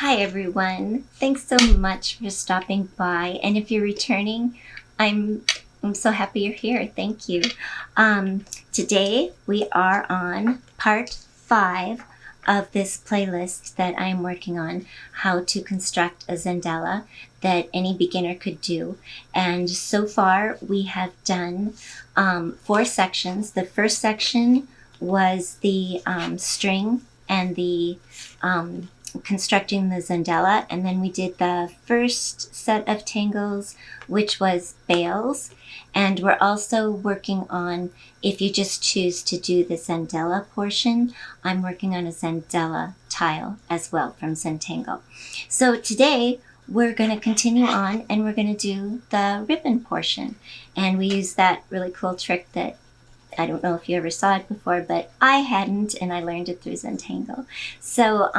Hi everyone. Thanks so much for stopping by. And if you're returning, I'm I'm so happy you're here. Thank you. Today we are on part 5 of this playlist that I'm working on, how to construct a Zendala that any beginner could do. And so far we have done 4 sections. The first section was the string and the constructing the Zendala, and then we did the first set of tangles, which was Bales, and we're also working on, if you just choose to do the Zendala portion, I'm working on a Zendala tile as well from Zentangle. So today we're going to continue on and we're going to do the ribbon portion, and we use that really cool trick that I don't know if you ever saw it before, but I hadn't, and I learned it through Zentangle. So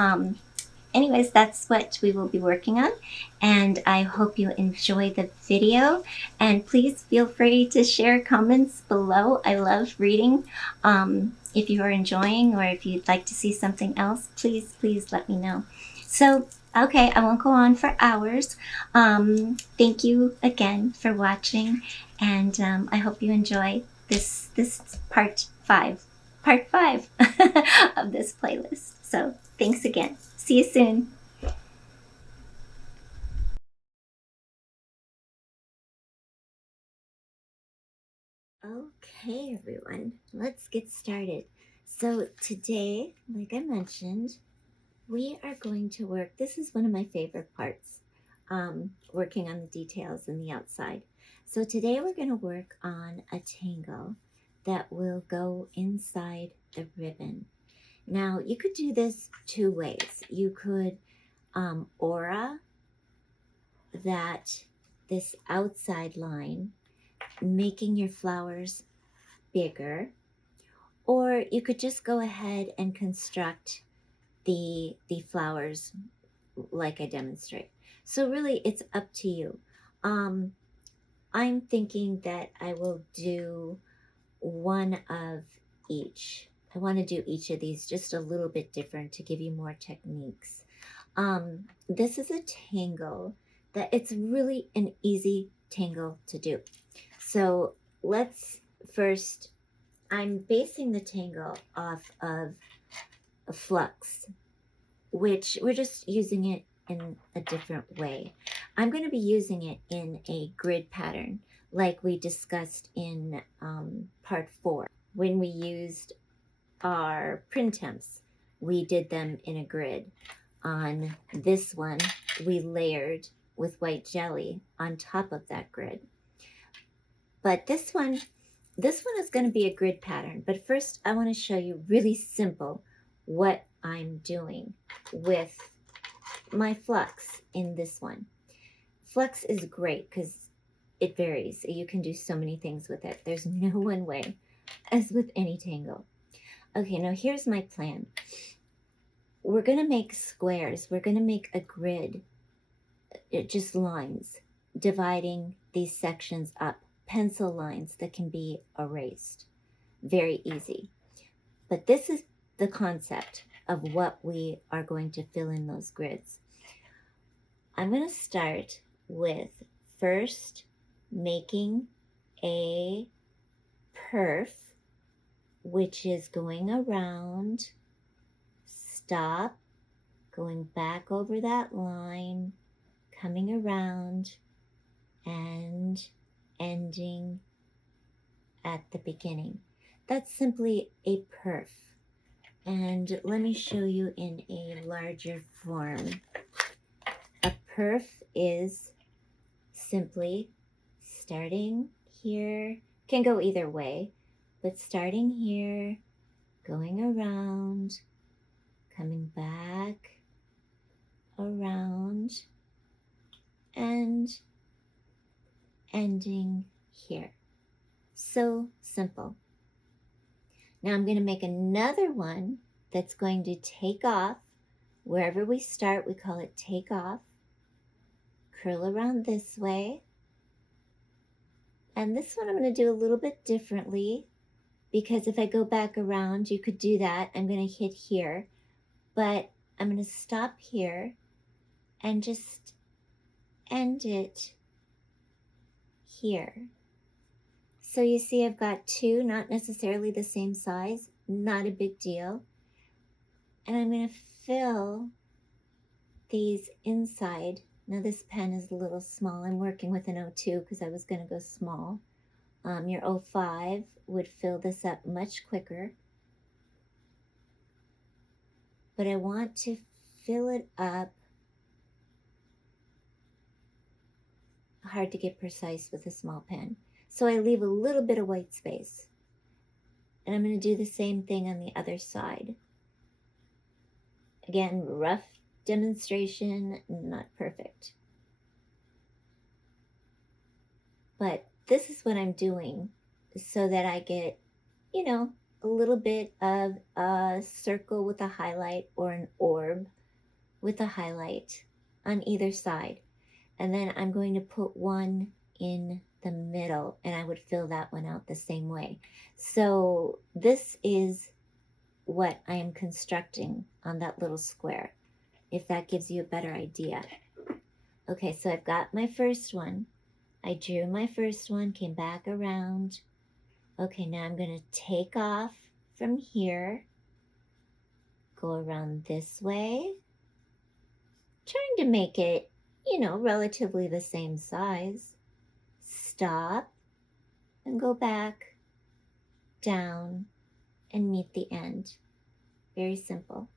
anyways, that's what we will be working on, and I hope you enjoy the video, and please feel free to share comments below. I love reading. If you are enjoying or if you'd like to see something else, please let me know. So okay, I won't go on for hours. Thank you again for watching, and I hope you enjoy this part five of this playlist. So thanks again. See you soon. Okay, everyone, let's get started. So today, like I mentioned, we are going to work. This is one of my favorite parts, working on the details in the outside. So today we're going to work on a tangle that will go inside the ribbon. Now, you could do this two ways. You could aura this outside line, making your flowers bigger, or you could just go ahead and construct the flowers like I demonstrate. So really it's up to you. I'm thinking that I will do one of each. I want to do each of these just a little bit different to give you more techniques. This is a tangle that it's really an easy tangle to do. So let's first, I'm basing the tangle off of a Flux, which we're just using it in a different way. I'm going to be using it in a grid pattern like we discussed in part 4. When we used our print temps, we did them in a grid. On this one, we layered with white jelly on top of that grid. But this one is going to be a grid pattern. But first, I want to show you really simple what I'm doing with my Flux in this one. Flux is great because it varies. You can do so many things with it. There's no one way, as with any tangle. Okay, now here's my plan. We're going to make squares. We're going to make a grid, just lines, dividing these sections up, pencil lines that can be erased. Very easy. But this is the concept of what we are going to fill in those grids. I'm going to start with first making a perf, which is going around, stop, going back over that line, coming around, and ending at the beginning. That's simply a perf. And let me show you in a larger form. A perf is simply starting here, can go either way, but starting here, going around, coming back, around, and ending here. So simple. Now I'm going to make another one that's going to take off. Wherever we start, we call it take off. Curl around this way. And this one I'm going to do a little bit differently, because if I go back around, you could do that. I'm going to hit here, but I'm going to stop here and just end it here. So you see I've got two, not necessarily the same size, not a big deal. And I'm going to fill these inside. Now this pen is a little small. I'm working with an 02 because I was going to go small. Your 05 would fill this up much quicker. But I want to fill it up. Hard to get precise with a small pen. So I leave a little bit of white space. And I'm going to do the same thing on the other side. Again, rough demonstration, not perfect. But this is what I'm doing so that I get, you know, a little bit of a circle with a highlight or an orb with a highlight on either side. And then I'm going to put one in the middle, and I would fill that one out the same way. So this is what I am constructing on that little square, if that gives you a better idea. Okay, so I've got my first one. I drew my first one, came back around. Okay, now I'm going to take off from here, go around this way, trying to make it, you know, relatively the same size. Stop and go back, down, and meet the end. Very simple.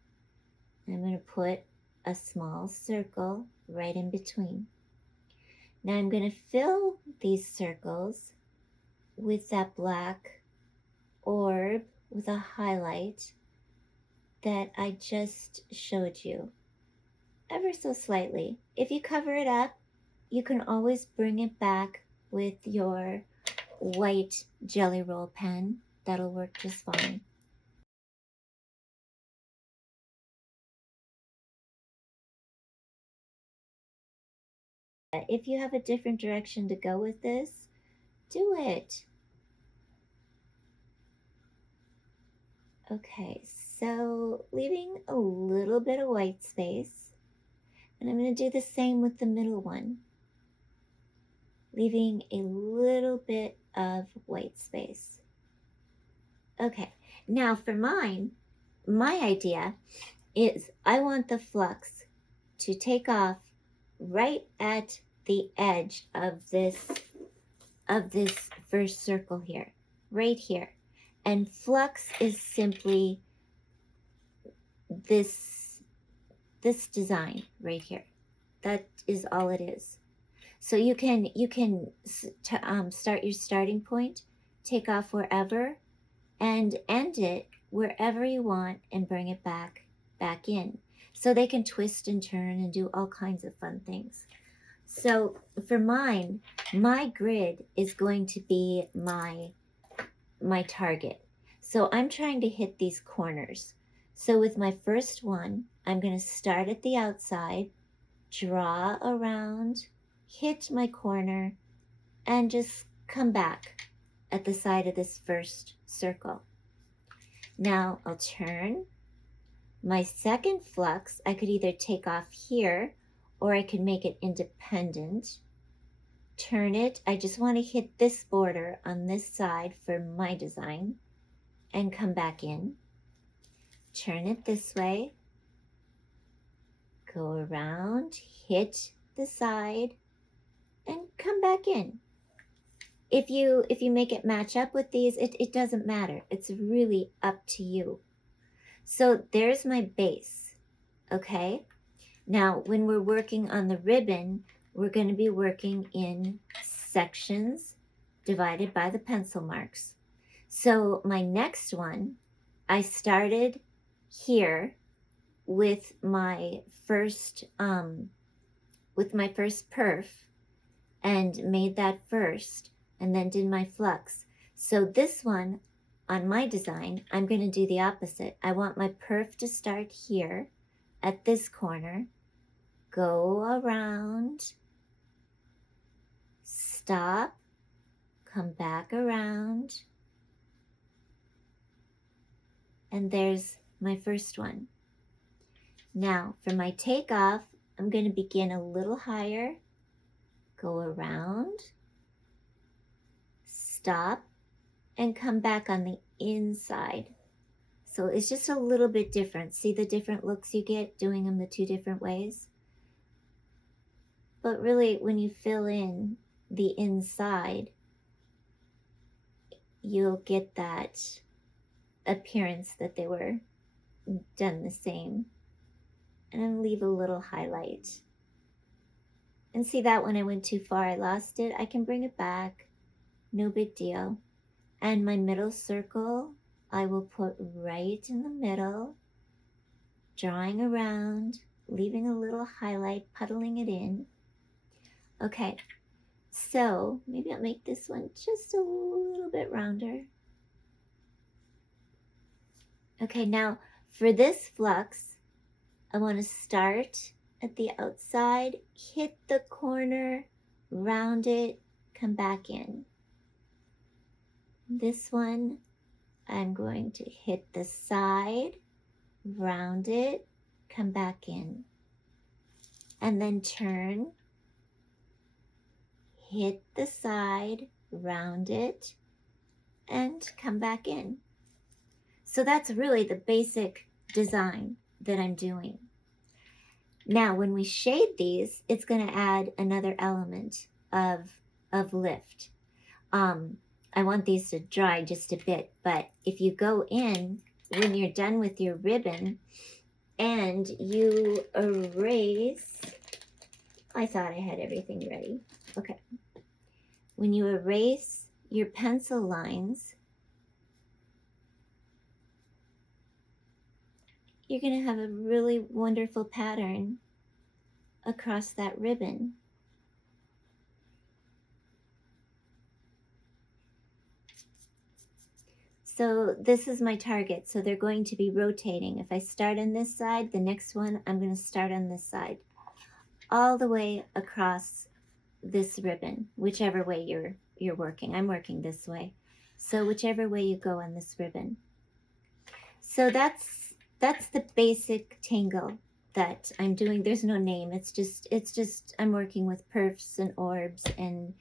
I'm going to put a small circle right in between. Now I'm going to fill these circles with that black orb with a highlight that I just showed you, ever so slightly. If you cover it up, you can always bring it back with your white jelly roll pen. That'll work just fine. If you have a different direction to go with this, do it. Okay, so leaving a little bit of white space, and I'm going to do the same with the middle one, leaving a little bit of white space. Okay, now for mine, my idea is I want the flux to take off right at the edge of this first circle here, right here. And flux is simply this design right here. That is all it is. So you can start your starting point, take off wherever, and end it wherever you want, and bring it back in. So they can twist and turn and do all kinds of fun things. So for mine, my grid is going to be my target. So I'm trying to hit these corners. So with my first one, I'm going to start at the outside, draw around, hit my corner, and just come back at the side of this first circle. Now I'll turn. My second flux, I could either take off here or I could make it independent. Turn it. I just want to hit this border on this side for my design and come back in. Turn it this way. Go around, hit the side, and come back in. If you make it match up with these, it doesn't matter. It's really up to you. So there's my base, okay? Now, when we're working on the ribbon, we're going to be working in sections divided by the pencil marks. So my next one, I started here with my first perf and made that first, and then did my flux. So this one, on my design, I'm going to do the opposite. I want my perf to start here at this corner, go around, stop, come back around, and there's my first one. Now for my takeoff, I'm going to begin a little higher, go around, stop, and come back on the inside. So it's just a little bit different. See the different looks you get doing them the two different ways? But really, when you fill in the inside, you'll get that appearance that they were done the same. And then leave a little highlight. And see that when I went too far, I lost it. I can bring it back. No big deal. And my middle circle, I will put right in the middle, drawing around, leaving a little highlight, puddling it in. Okay, so maybe I'll make this one just a little bit rounder. Okay, now for this flux, I want to start at the outside, hit the corner, round it, come back in. This one, I'm going to hit the side, round it, come back in, and then turn, hit the side, round it, and come back in. So that's really the basic design that I'm doing. Now, when we shade these, it's going to add another element of lift. I want these to dry just a bit, but if you go in when you're done with your ribbon and you erase, I thought I had everything ready. Okay. When you erase your pencil lines, you're going to have a really wonderful pattern across that ribbon. So this is my target. So they're going to be rotating. If I start on this side, the next one, I'm going to start on this side, all the way across this ribbon, whichever way you're working. I'm working this way. So whichever way you go on this ribbon. So that's the basic tangle that I'm doing. There's no name. It's just I'm working with perfs and orbs and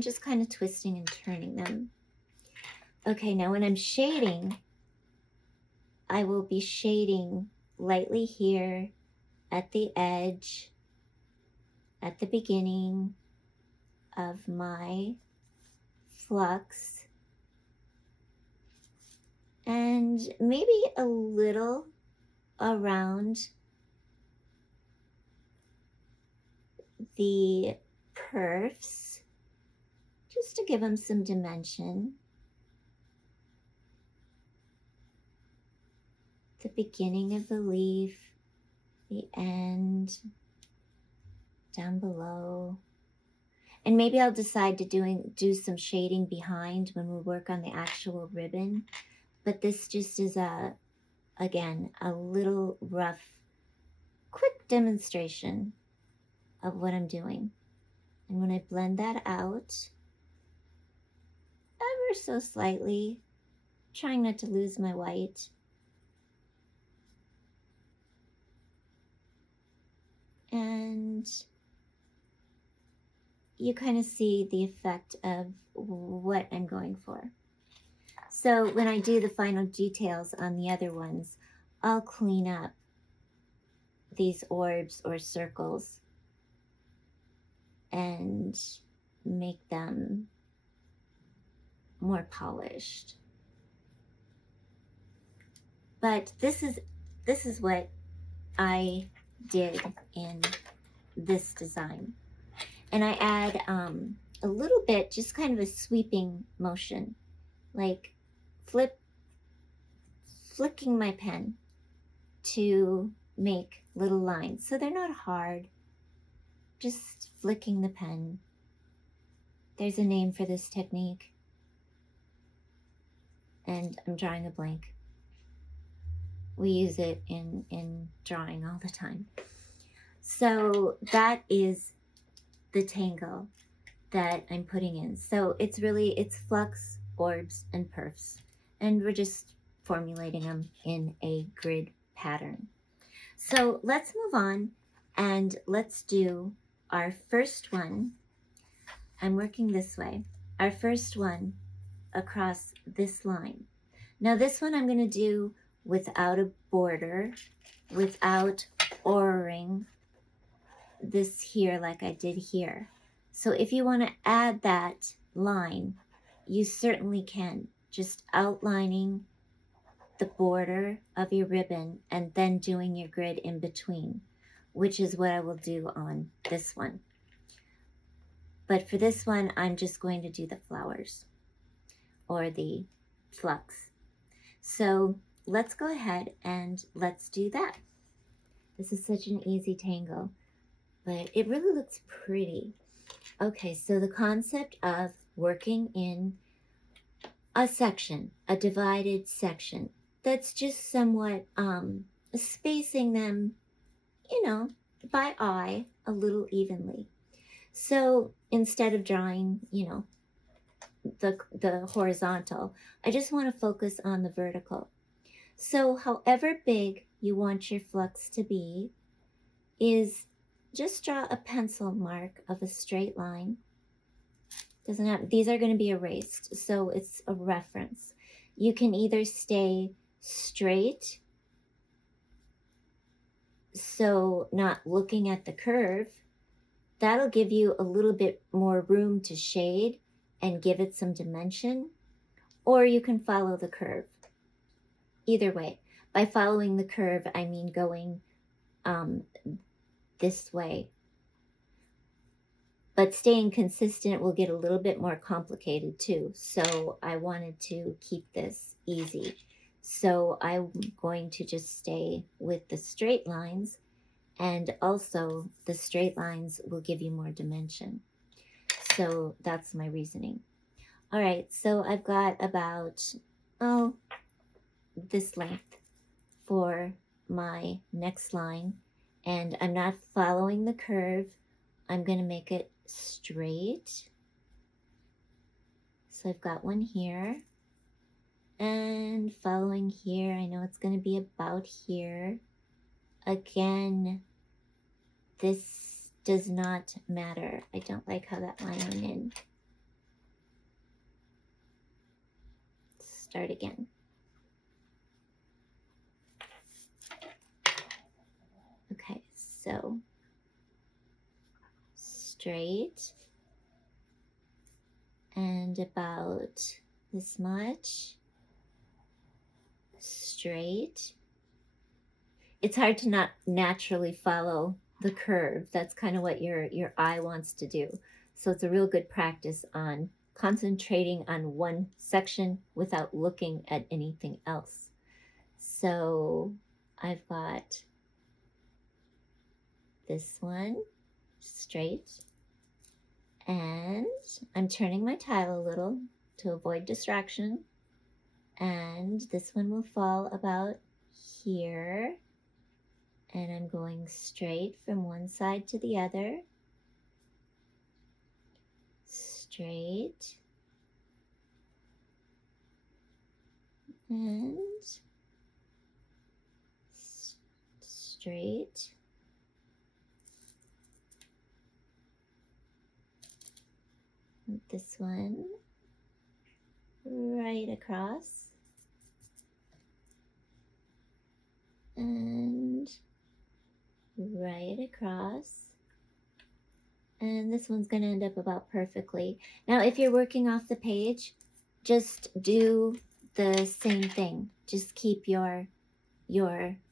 just kind of twisting and turning them. Okay, now when I'm shading, I will be shading lightly here at the edge, at the beginning of my flux, and maybe a little around the perfs, just to give them some dimension. The beginning of the leaf, the end, down below. And maybe I'll decide to do some shading behind when we work on the actual ribbon. But this just is again, a little rough, quick demonstration of what I'm doing. And when I blend that out, ever so slightly, trying not to lose my white, and you kind of see the effect of what I'm going for. So when I do the final details on the other ones, I'll clean up these orbs or circles and make them more polished. But this is what I did in this design. And I add a little bit, just kind of a sweeping motion, like flicking my pen to make little lines. So they're not hard, just flicking the pen. There's a name for this technique, and I'm drawing a blank. We use it in drawing all the time. So that is the tangle that I'm putting in. So it's flux, orbs, and perfs. And we're just formulating them in a grid pattern. So let's move on and let's do our first one. I'm working this way. Our first one across this line. Now this one I'm going to do without a border, without O-ring this here like I did here. So if you want to add that line, you certainly can. Just outlining the border of your ribbon and then doing your grid in between, which is what I will do on this one. But for this one, I'm just going to do the flowers or the flux. So let's go ahead and let's do that. This is such an easy tangle, but it really looks pretty. Okay, so the concept of working in a section, a divided section, that's just somewhat spacing them, you know, by eye a little evenly. So instead of drawing, you know, the horizontal, I just want to focus on the vertical. So however big you want your flux to be, is just draw a pencil mark of a straight line. Doesn't have, these are going to be erased, so it's a reference. You can either stay straight, so not looking at the curve. That'll give you a little bit more room to shade and give it some dimension, or you can follow the curve. Either way, by following the curve, I mean going this way. But staying consistent will get a little bit more complicated too. So I wanted to keep this easy. So I'm going to just stay with the straight lines, and also the straight lines will give you more dimension. So that's my reasoning. All right, so I've got about, this length for my next line, and I'm not following the curve. I'm going to make it straight. So I've got one here, and following here, I know it's going to be about here. Again, this does not matter. I don't like how that line went in. Start again. Okay, so straight and about this much. Straight. It's hard to not naturally follow the curve. That's kind of what your eye wants to do. So it's a real good practice on concentrating on one section without looking at anything else. So I've got this one straight, and I'm turning my tile a little to avoid distraction, and this one will fall about here, and I'm going straight from one side to the other, straight, and straight, this one right across, and right across, and this one's going to end up about perfectly. Now if you're working off the page, just do the same thing. Just keep your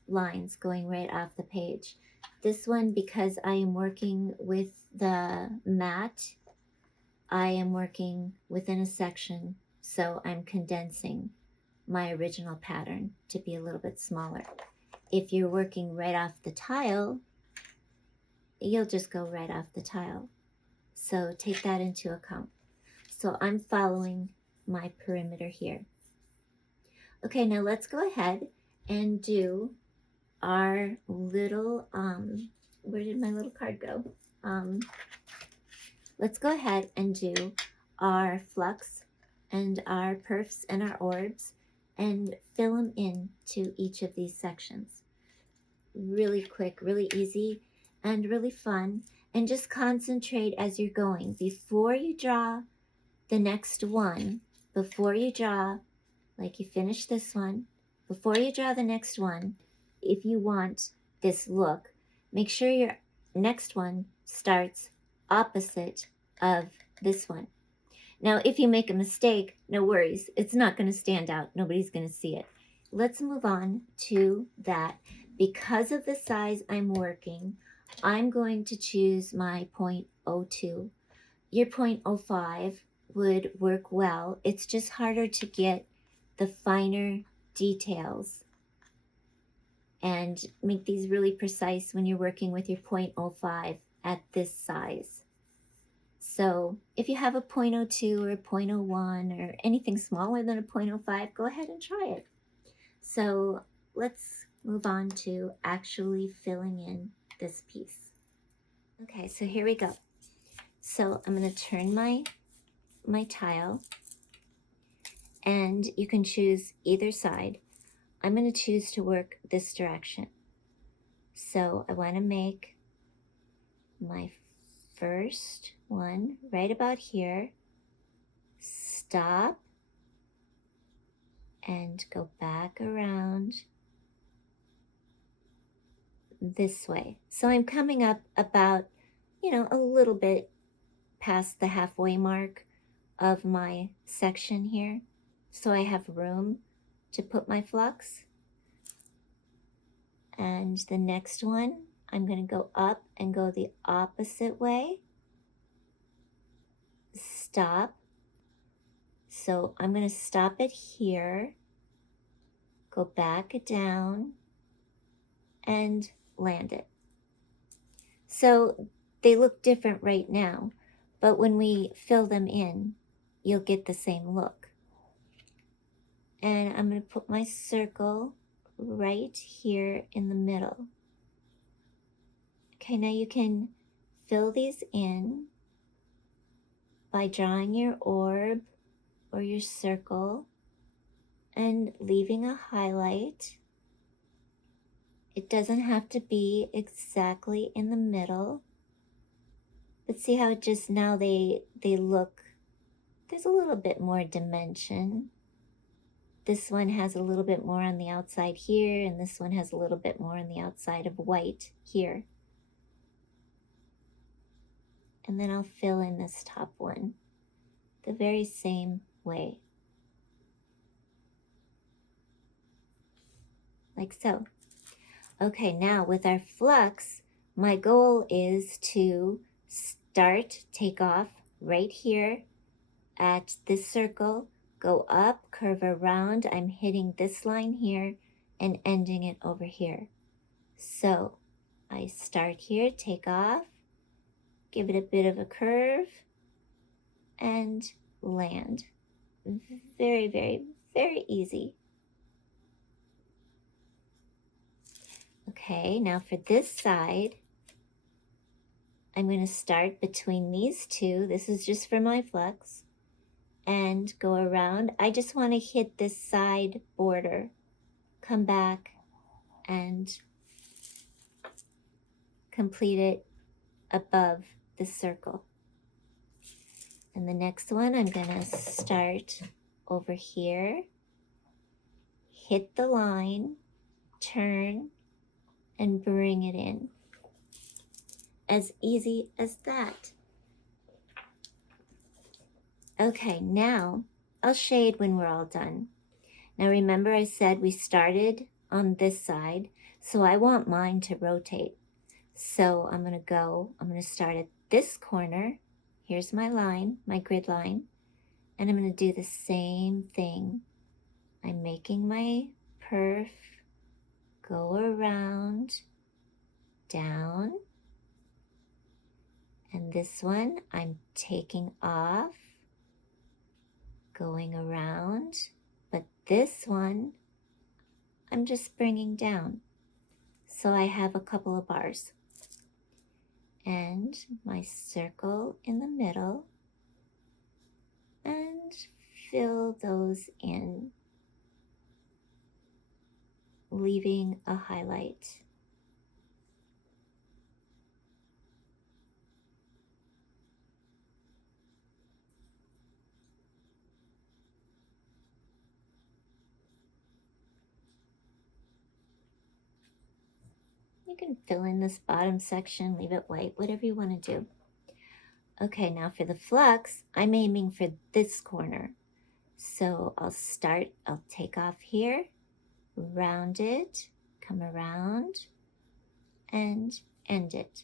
lines going right off the page. This one, because I am working with the mat, I am working within a section, so I'm condensing my original pattern to be a little bit smaller. If you're working right off the tile, you'll just go right off the tile. So take that into account. So I'm following my perimeter here. Okay, now let's go ahead and do our little, where did my little card go? Let's go ahead and do our flux and our perfs and our orbs and fill them in to each of these sections. really quick, really easy, and really fun. And just concentrate as you're going. Before you draw the next one, before you draw, like you finish this one, before you draw the next one, if you want this look, make sure your next one starts opposite of this one. Now, if you make a mistake, no worries. It's not going to stand out. Nobody's going to see it. Let's move on to that. Because of the size I'm working, I'm going to choose my 0.02. Your 0.05 would work well. It's just harder to get the finer details and make these really precise when you're working with your 0.05 at this size. So if you have a 0.02 or a 0.01 or anything smaller than a 0.05, go ahead and try it. So let's move on to actually filling in this piece. Okay, so here we go. So I'm going to turn my tile, and you can choose either side. I'm going to choose to work this direction. So I want to make my first one right about here, stop, and go back around this way. So I'm coming up about, a little bit past the halfway mark of my section here. So I have room to put my flux. And the next one, I'm going to go up and go the opposite way. Stop. So I'm going to stop it here, go back down, and land it. So they look different right now, but when we fill them in, you'll get the same look. And I'm going to put my circle right here in the middle. Okay, now you can fill these in by drawing your orb or your circle and leaving a highlight. It doesn't have to be exactly in the middle, but see how it just now they look, there's a little bit more dimension. This one has a little bit more on the outside here, and this one has a little bit more on the outside of white here. And then I'll fill in this top one the very same way. Like so. Okay, now with our flux, my goal is to take off right here at this circle, go up, curve around. I'm hitting this line here and ending it over here. So I start here, take off, give it a bit of a curve, and land. Very, very, very easy. Okay, now for this side, I'm going to start between these two. This is just for my flux. And go around. I just want to hit this side border. Come back and complete it above the circle. And the next one, I'm going to start over here, hit the line, turn, and bring it in. As easy as that. Okay, now I'll shade when we're all done. Now remember I said we started on this side, so I want mine to rotate. So I'm going to start at this corner. Here's my line, my grid line, and I'm going to do the same thing. I'm making my perf, go around, down, and this one I'm taking off, going around, but this one I'm just bringing down. So I have a couple of bars. And my circle in the middle, and fill those in, leaving a highlight. You can fill in this bottom section, leave it white, whatever you want to do. Okay, now for the flux, I'm aiming for this corner. So I'll take off here, round it, come around, and end it.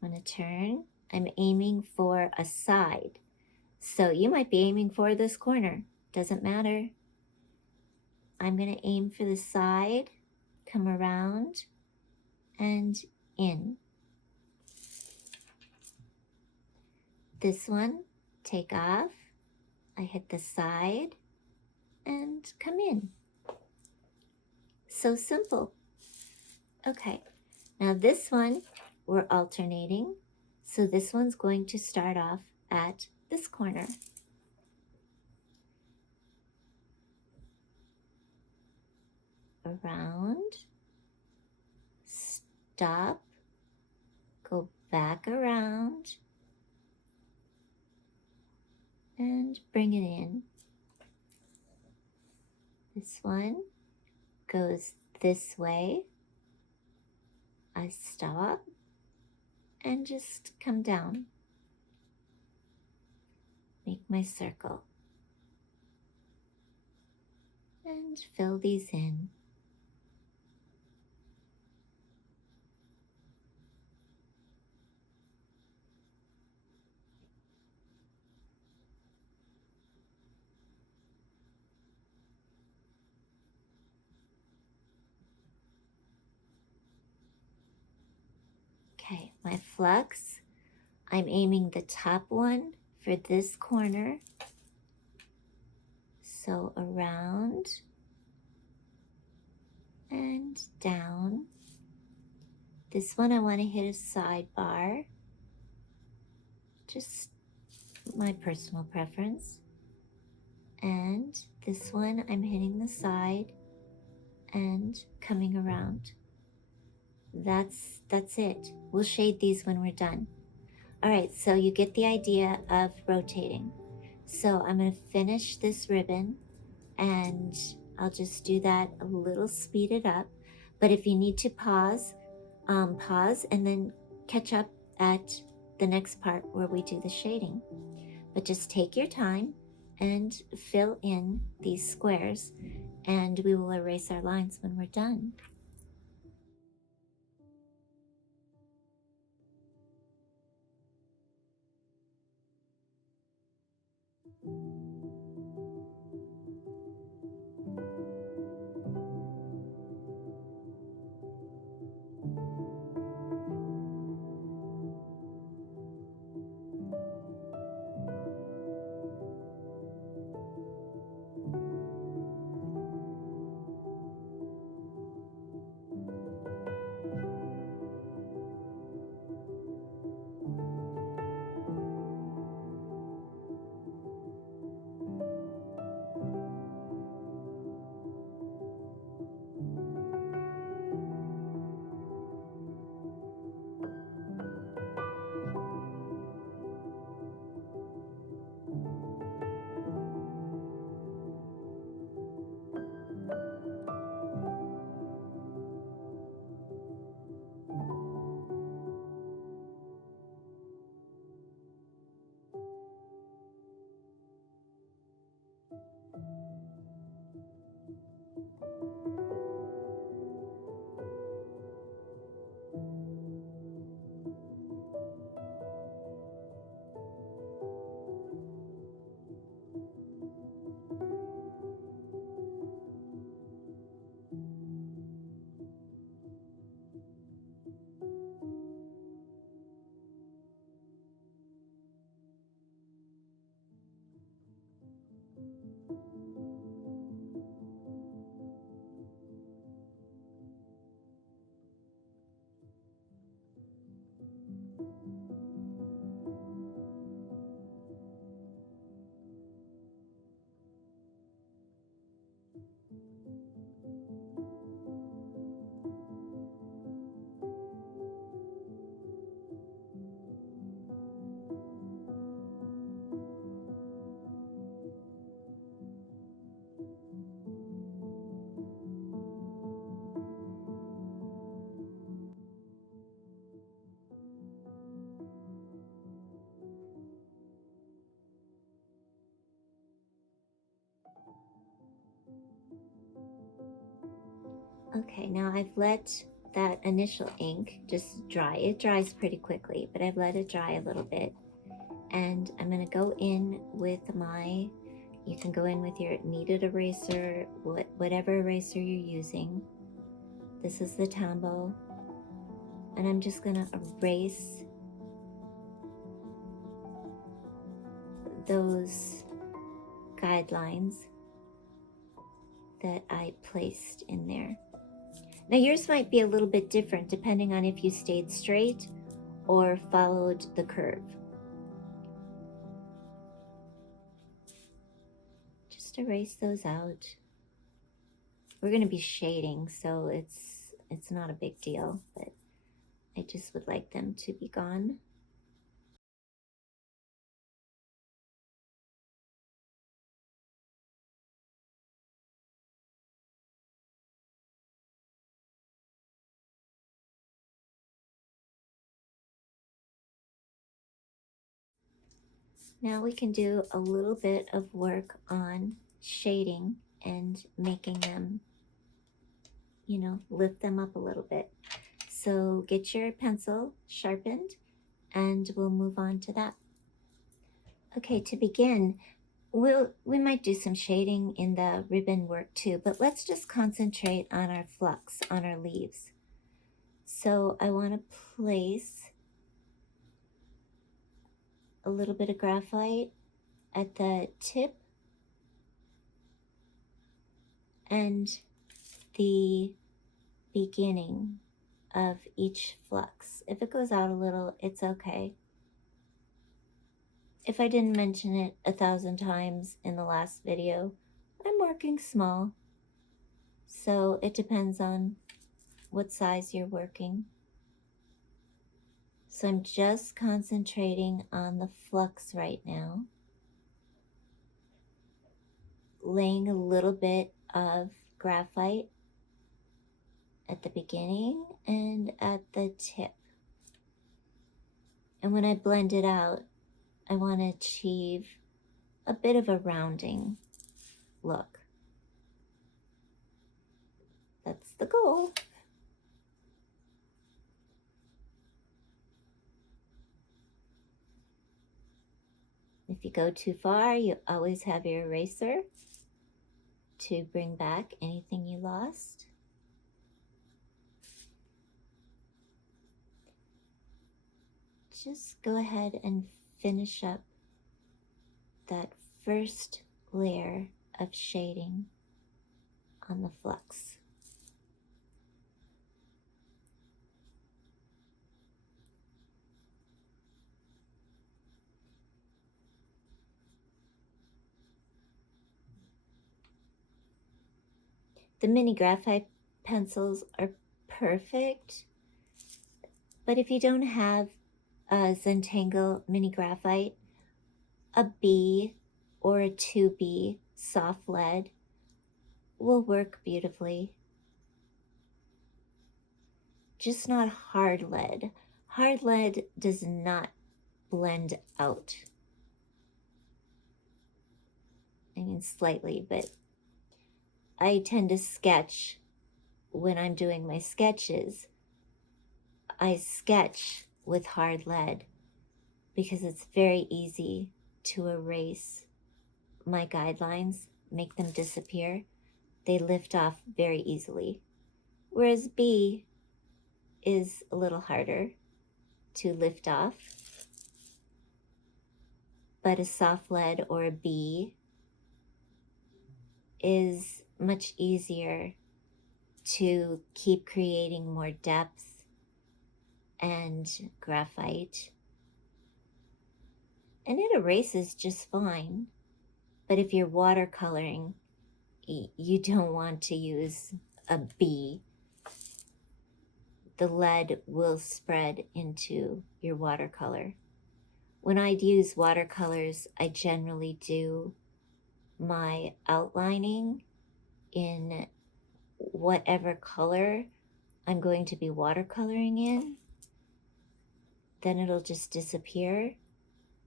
I'm going to turn. I'm aiming for a side. So you might be aiming for this corner. Doesn't matter. I'm going to aim for the side, come around, and in. This one, take off. I hit the side and come in. So simple. Okay, now this one, we're alternating. So this one's going to start off at this corner. Around, stop, go back around, and bring it in. This one goes this way. I stop and just come down. Make my circle. And fill these in. Okay, my flux, I'm aiming the top one for this corner. So around and down. This one I want to hit a sidebar, just my personal preference. And this one I'm hitting the side and coming around. That's it. We'll shade these when we're done. All right, so you get the idea of rotating. So I'm going to finish this ribbon and I'll just do that a little speeded up. But if you need to pause, pause and then catch up at the next part where we do the shading. But just take your time and fill in these squares and we will erase our lines when we're done. Okay, now I've let that initial ink just dry. It dries pretty quickly, but I've let it dry a little bit. And I'm going to go in with my, you can go in with your kneaded eraser, whatever eraser you're using. This is the Tombow. And I'm just going to erase those guidelines that I placed in there. Now yours might be a little bit different depending on if you stayed straight or followed the curve. Just erase those out. We're going to be shading, so it's not a big deal, but I just would like them to be gone. Now we can do a little bit of work on shading and making them, you know, lift them up a little bit. So get your pencil sharpened and we'll move on to that. Okay, to begin, we might do some shading in the ribbon work too, but let's just concentrate on our flux, on our leaves. So I want to place a little bit of graphite at the tip and the beginning of each flux. If it goes out a little, it's okay. If I didn't mention it 1,000 times in the last video, I'm working small. So it depends on what size you're working. So I'm just concentrating on the flux right now, laying a little bit of graphite at the beginning and at the tip. And when I blend it out, I want to achieve a bit of a rounding look. That's the goal. If you go too far, you always have your eraser to bring back anything you lost. Just go ahead and finish up that first layer of shading on the flux. The mini graphite pencils are perfect, but if you don't have a Zentangle mini graphite, a B or a 2B soft lead will work beautifully. Just not hard lead. Hard lead does not blend out. I mean, slightly, but I tend to sketch when I'm doing my sketches. I sketch with hard lead because it's very easy to erase my guidelines, make them disappear. They lift off very easily. Whereas B is a little harder to lift off, but a soft lead or a B is much easier to keep creating more depth and graphite. And it erases just fine. But if you're watercoloring, you don't want to use a B. The lead will spread into your watercolor. When I use watercolors, I generally do my outlining in whatever color I'm going to be watercoloring in. Then it'll just disappear.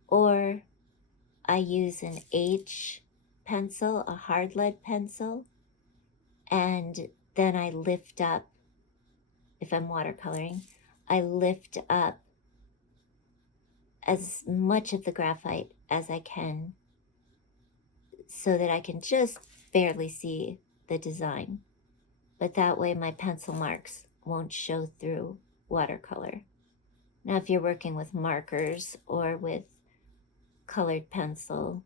Or I use an H pencil, a hard lead pencil, and then I lift up, if I'm watercoloring, I lift up as much of the graphite as I can so that I can just barely see the design. But that way my pencil marks won't show through watercolor. Now, if you're working with markers or with colored pencil,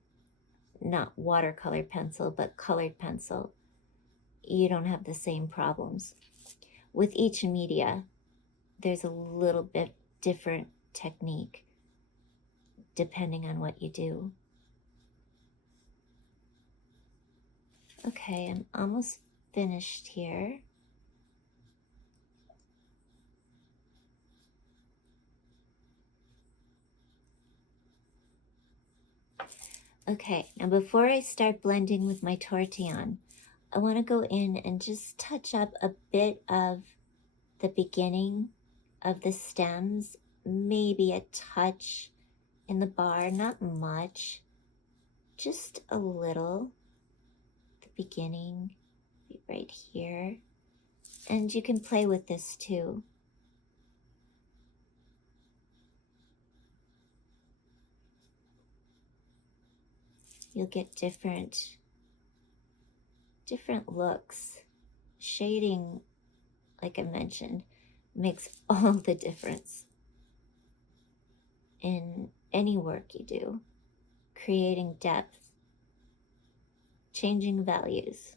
not watercolor pencil, but colored pencil, you don't have the same problems. With each media, there's a little bit different technique depending on what you do. Okay, I'm almost finished here. Okay, now before I start blending with my Tortillion, I want to go in and just touch up a bit of the beginning of the stems, maybe a touch in the bar, not much, just a little. The beginning, right here. And you can play with this too. You'll get different looks. Shading, like I mentioned, makes all the difference in any work you do. Creating depth, changing values,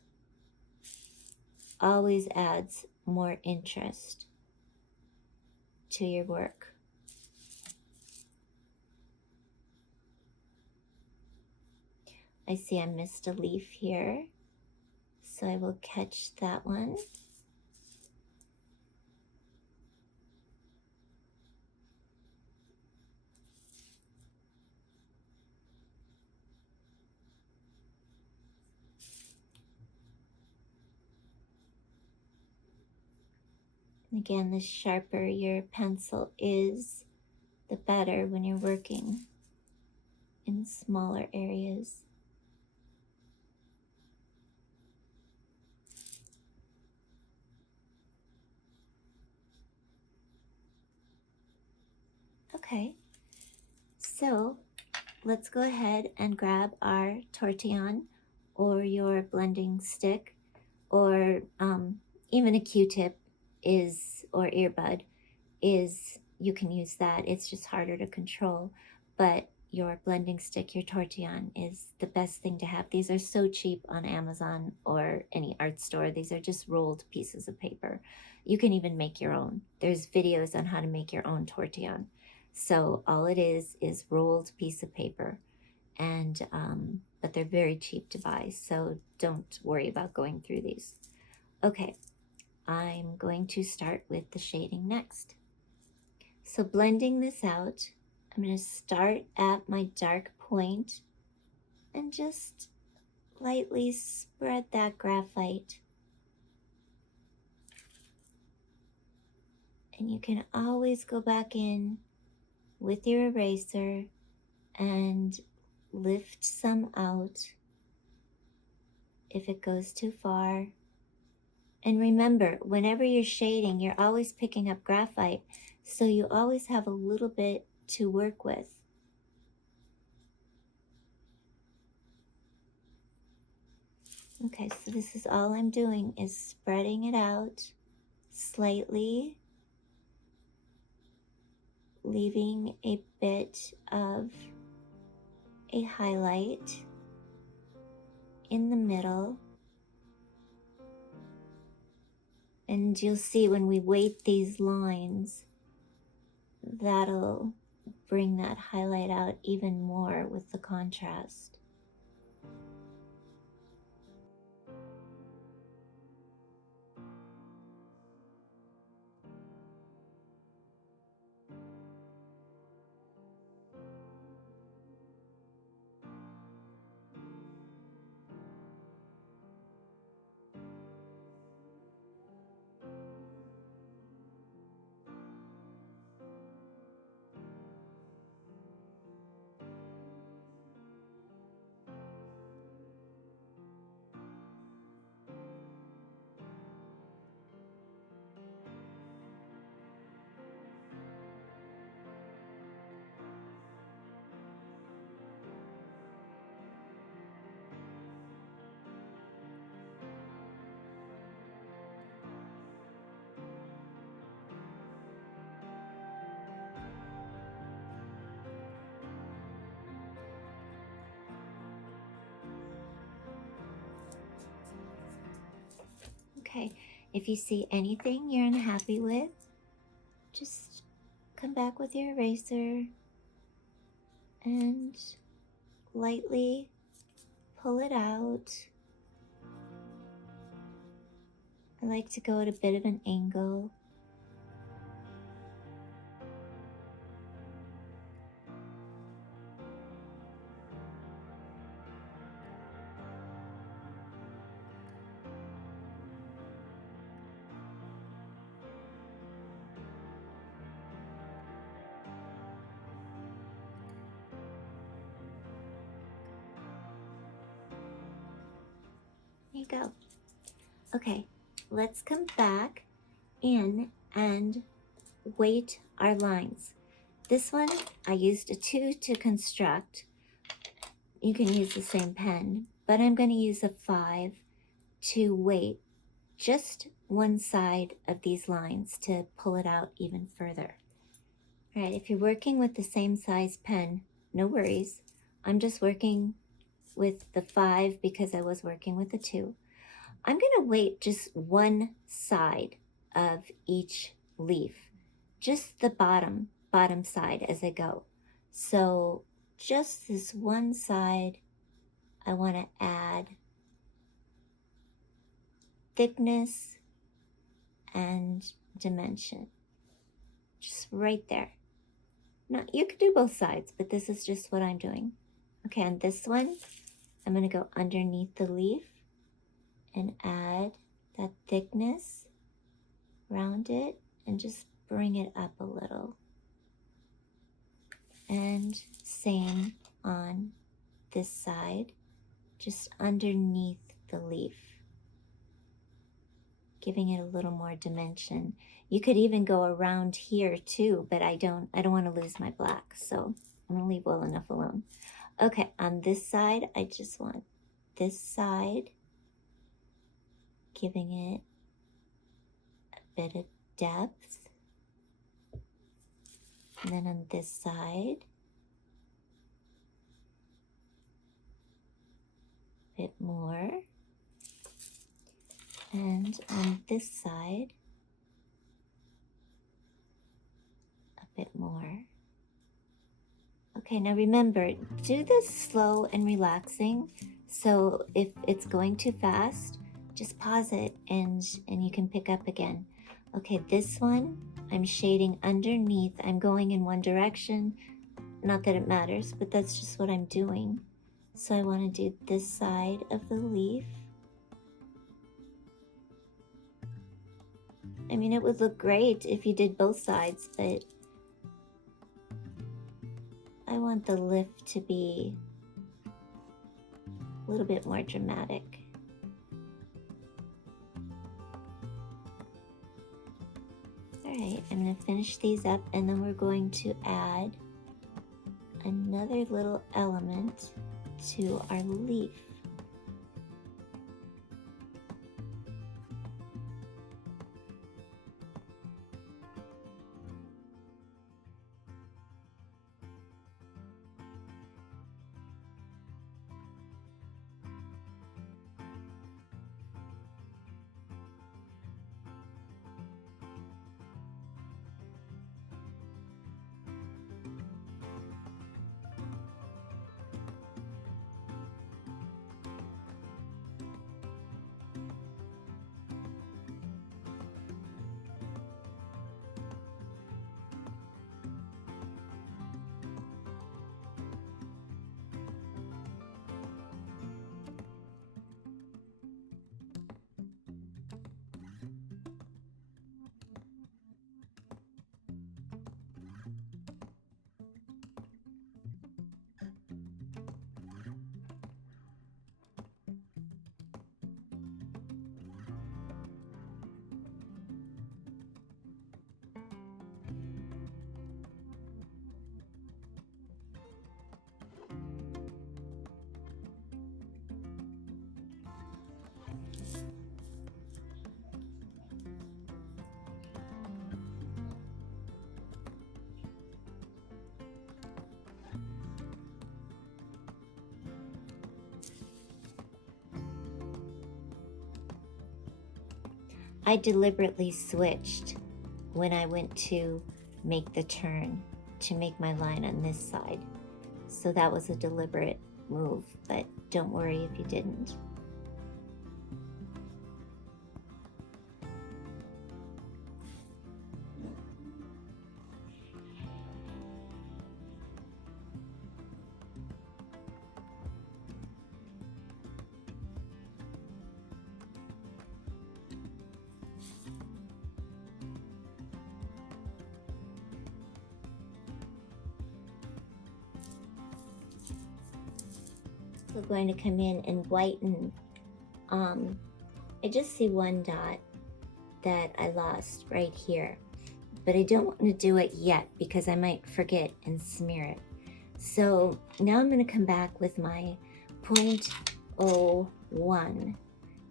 always adds more interest to your work. I see I missed a leaf here, so I will catch that one. Again, the sharper your pencil is, the better when you're working in smaller areas. Okay, so let's go ahead and grab our Tortillion or your blending stick, or even a Q-tip is, or earbud is, you can use that. It's just harder to control, but your blending stick, your Tortillion, is the best thing to have. These are so cheap on Amazon or any art store. These are just rolled pieces of paper. You can even make your own. There's videos on how to make your own Tortillion. So all it is rolled piece of paper, and but they're very cheap to buy, so don't worry about going through these. Okay, I'm going to start with the shading next. So blending this out, I'm going to start at my dark point and just lightly spread that graphite. And you can always go back in with your eraser and lift some out if it goes too far. And remember, whenever you're shading, you're always picking up graphite, so you always have a little bit to work with. Okay, so this is all I'm doing, is spreading it out slightly, leaving a bit of a highlight in the middle. And you'll see when we weight these lines, that'll bring that highlight out even more with the contrast. Okay, if you see anything you're unhappy with, just come back with your eraser and lightly pull it out. I like to go at a bit of an angle. There you go. Okay, let's come back in and weight our lines. This one, I used a 2 to construct. You can use the same pen, but I'm going to use a 5 to weight just one side of these lines to pull it out even further. All right, if you're working with the same size pen, no worries. I'm just working with the 5 because I was working with the 2. I'm going to weight just one side of each leaf, just the bottom side as I go. So just this one side, I want to add thickness and dimension, just right there. Now you could do both sides, but this is just what I'm doing. Okay, on this one, I'm going to go underneath the leaf and add that thickness around it and just bring it up a little. And same on this side, just underneath the leaf, giving it a little more dimension. You could even go around here too, but I don't want to lose my black, so I'm gonna leave well enough alone. Okay, on this side, I just want this side, giving it a bit of depth. And then on this side, a bit more. And on this side, a bit more. Okay, now remember, do this slow and relaxing. So if it's going too fast, just pause it and you can pick up again. Okay, this one, I'm shading underneath. I'm going in one direction. Not that it matters, but that's just what I'm doing. So I want to do this side of the leaf. I mean, it would look great if you did both sides, but I want the lift to be a little bit more dramatic. All right, I'm going to finish these up and then we're going to add another little element to our leaf. I deliberately switched when I went to make the turn to make my line on this side. So that was a deliberate move, but don't worry if you didn't. We're going to come in and whiten. I just see one dot that I lost right here, but I don't want to do it yet because I might forget and smear it. So now I'm going to come back with my 0.01,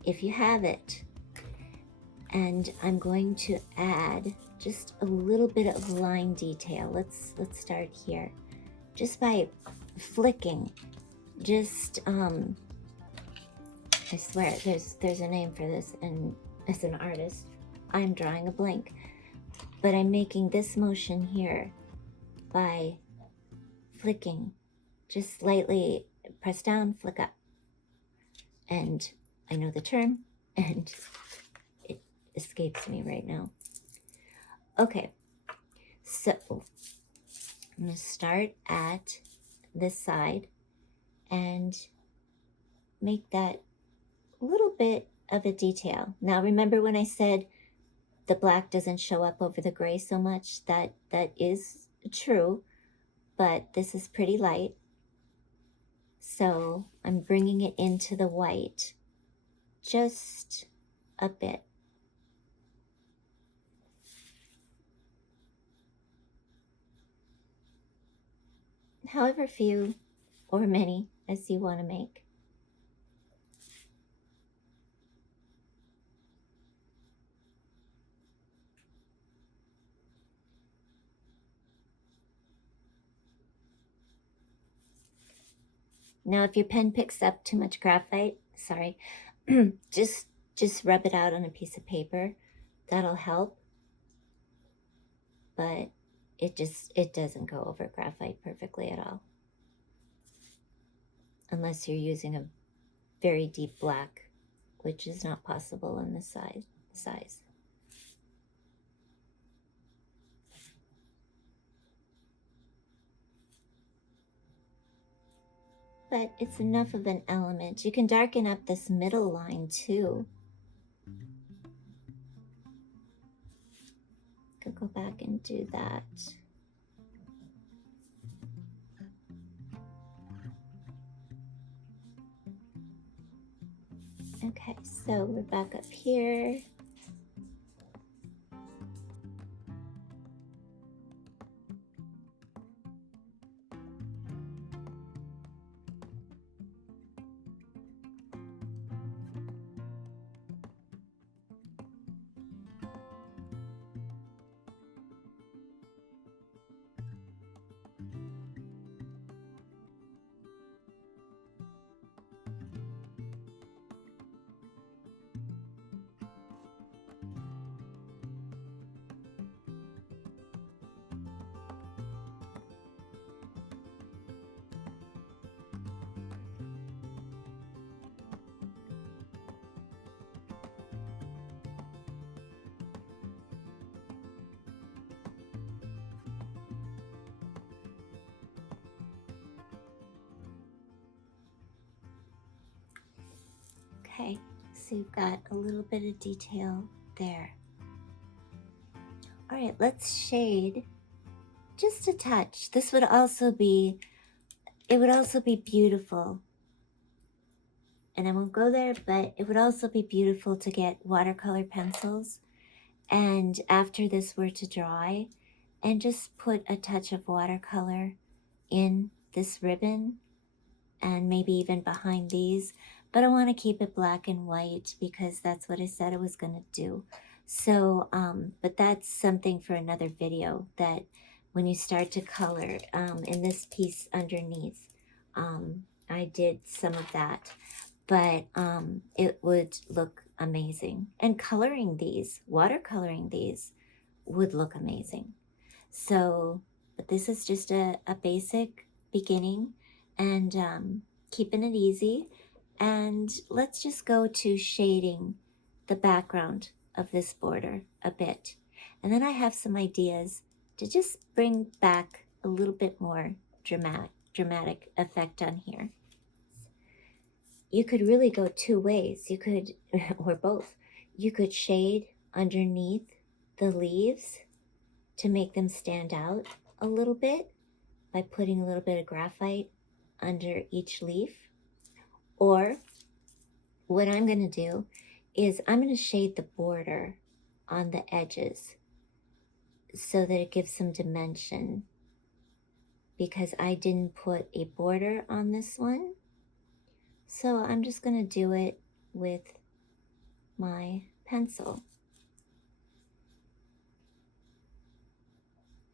if you have it, and I'm going to add just a little bit of line detail. Let's start here, just by flicking. Just I swear there's a name for this, and as an artist I'm drawing a blank, but I'm making this motion here by flicking, just slightly press down, flick up, and I know the term and it escapes me right now. Okay, so I'm going to start at this side and make that little bit of a detail. Now remember when I said the black doesn't show up over the gray so much? That is true, but this is pretty light, so I'm bringing it into the white just a bit. However few or many as you want to make. Now if your pen picks up too much graphite, sorry, just rub it out on a piece of paper. That'll help, but it doesn't go over graphite perfectly at all, unless you're using a very deep black, which is not possible in this size. But it's enough of an element. You can darken up this middle line too. Could go back and do that. Okay, so we're back up here. Okay, so you've got a little bit of detail there. All right, let's shade just a touch. This would also be, it would also be beautiful, and I won't go there, but it would also be beautiful to get watercolor pencils, and after this were to dry, and just put a touch of watercolor in this ribbon and maybe even behind these, but I want to keep it black and white because that's what I said I was going to do. So but that's something for another video, that when you start to color in this piece underneath, I did some of that, but it would look amazing. And coloring these, watercoloring these would look amazing. So, but this is just a basic beginning, and keeping it easy. And let's just go to shading the background of this border a bit. And then I have some ideas to just bring back a little bit more dramatic effect on here. You could really go two ways. You could, or both. You could shade underneath the leaves to make them stand out a little bit by putting a little bit of graphite under each leaf. Or what I'm going to do is I'm going to shade the border on the edges so that it gives some dimension, because I didn't put a border on this one. So I'm just going to do it with my pencil.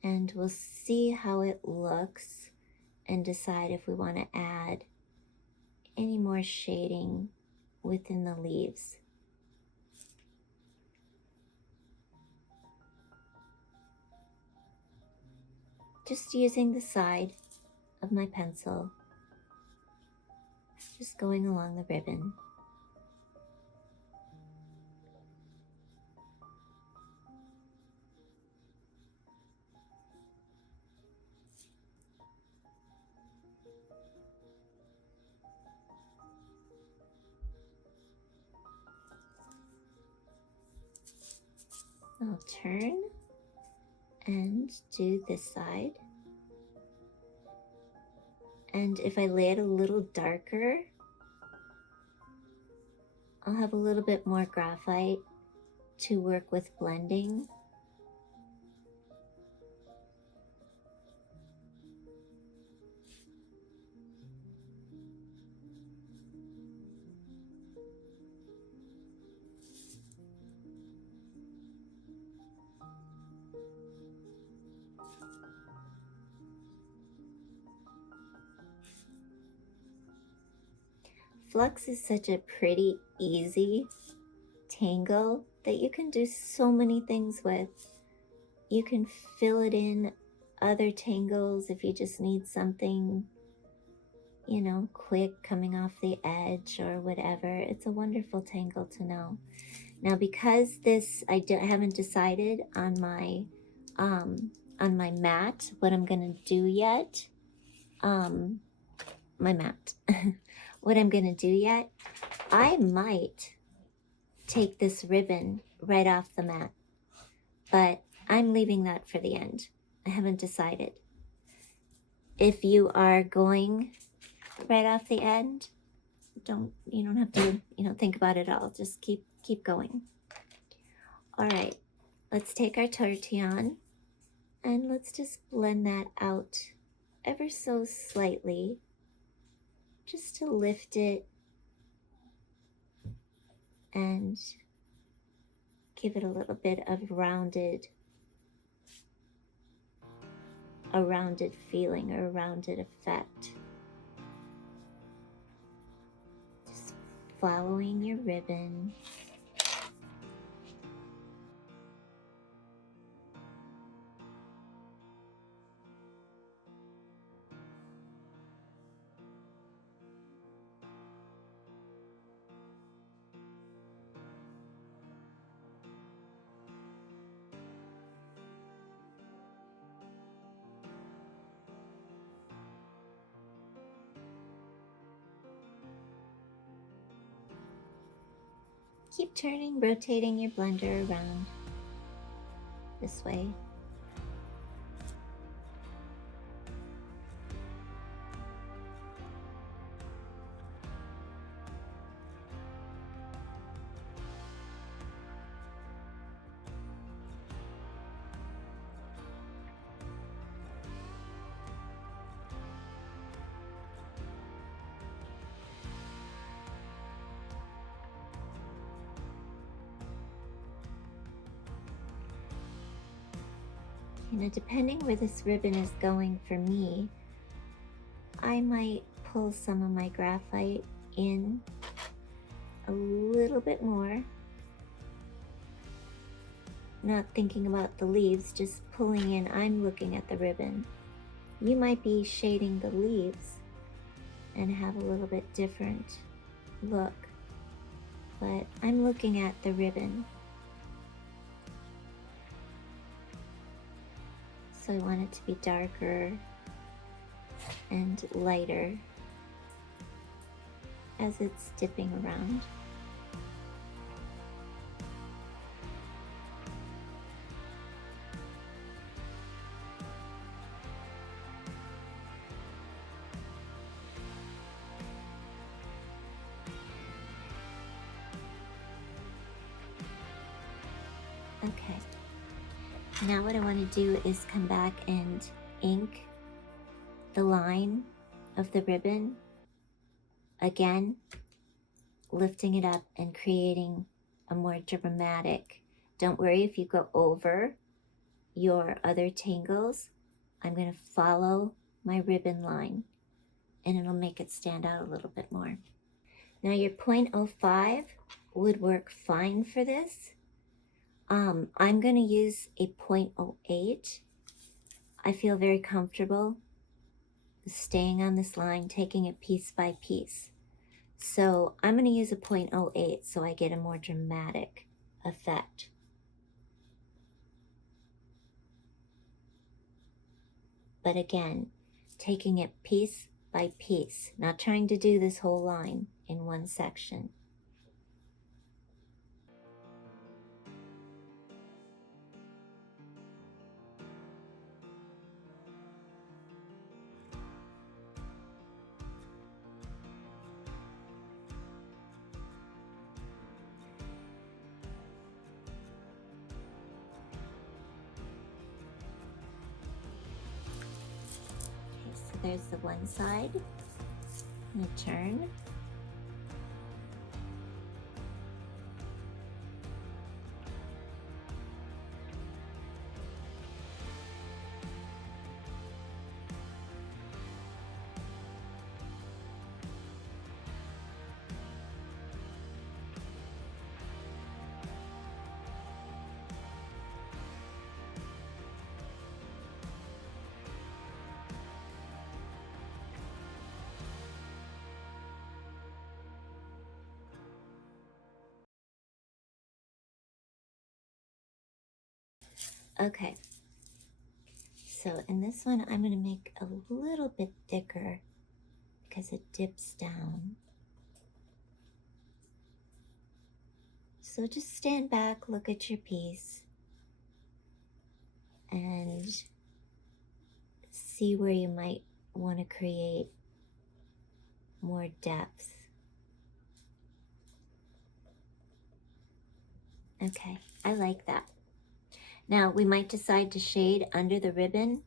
And we'll see how it looks and decide if we want to add any more shading within the leaves. Just using the side of my pencil, just going along the ribbon. I'll turn and do this side. And if I lay it a little darker, I'll have a little bit more graphite to work with blending. Flux is such a pretty, easy tangle that you can do so many things with. You can fill it in other tangles if you just need something, you know, quick coming off the edge or whatever. It's a wonderful tangle to know. Now, because this, I haven't decided on my mat what I'm gonna do yet. My mat. What I'm gonna do yet, I might take this ribbon right off the mat, but I'm leaving that for the end. I haven't decided. If you are going right off the end, you don't have to, think about it all. Just keep going. All right, let's take our tortillon and let's just blend that out ever so slightly, just to lift it and give it a little bit of a rounded feeling or a rounded effect. Just following your ribbon. Keep turning, rotating your blender around this way. Depending where this ribbon is going for me, I might pull some of my graphite in a little bit more not thinking about the leaves, just pulling in. I'm looking at the ribbon. You might be shading the leaves and have a little bit different look, but I'm looking at the ribbon. So I want it to be darker and lighter as it's dipping around. Okay, now what I want to do is come back and ink the line of the ribbon, again lifting it up and creating a more dramatic. Don't worry if you go over your other tangles. I'm going to follow my ribbon line and it'll make it stand out a little bit more. Now your 0.05 would work fine for this. I'm going to use a 0.08. I feel very comfortable staying on this line, taking it piece by piece. So I'm going to use a 0.08 so I get a more dramatic effect. But again, taking it piece by piece, not trying to do this whole line in one section. There's the one side. I'm going to turn. Okay, so in this one, I'm going to make a little bit thicker because it dips down. So just stand back, look at your piece, and see where you might want to create more depth. Okay, I like that. Now we might decide to shade under the ribbon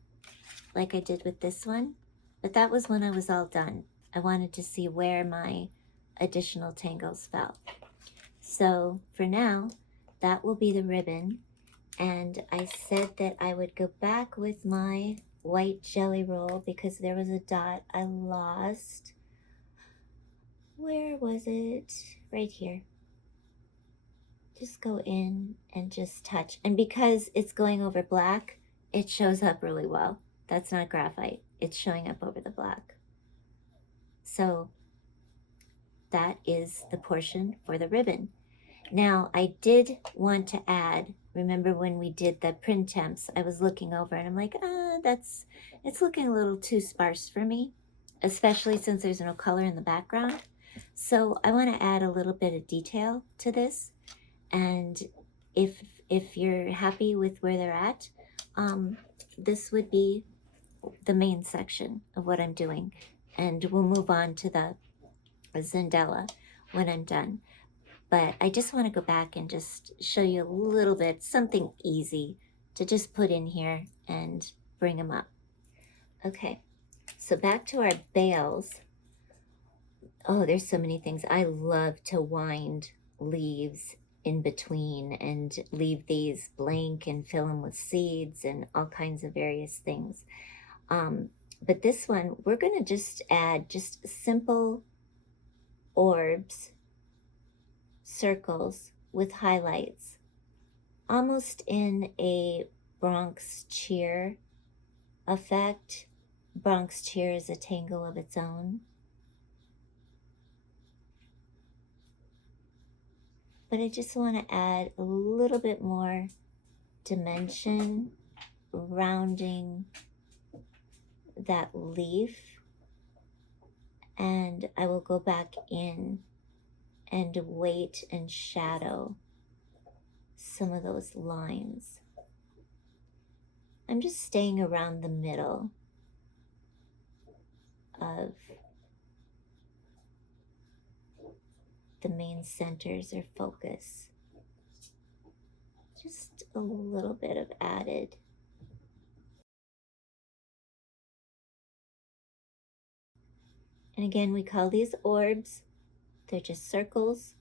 like I did with this one, but that was when I was all done. I wanted to see where my additional tangles fell. So for now, that will be the ribbon. And I said that I would go back with my white jelly roll because there was a dot I lost. Where was it? Right here. Just go in and just touch. And because it's going over black, it shows up really well. That's not graphite. It's showing up over the black. So that is the portion for the ribbon. Now I did want to add, remember when we did the print temps, I was looking over and I'm like, it's looking a little too sparse for me, especially since there's no color in the background. So I want to add a little bit of detail to this. And if you're happy with where they're at, this would be the main section of what I'm doing. And we'll move on to the Zendala when I'm done. But I just want to go back and just show you a little bit, something easy to just put in here and bring them up. Okay, so back to our bales. Oh, there's so many things. I love to wind leaves in between and leave these blank and fill them with seeds and all kinds of various things. But this one, we're going to just add just simple orbs, circles with highlights almost in a Bronx cheer effect. Bronx cheer is a tangle of its own. But I just want to add a little bit more dimension, rounding that leaf. And I will go back in and weight and shadow some of those lines. I'm just staying around the middle of the main centers or focus. Just a little bit of added. And again, we call these orbs. They're just circles.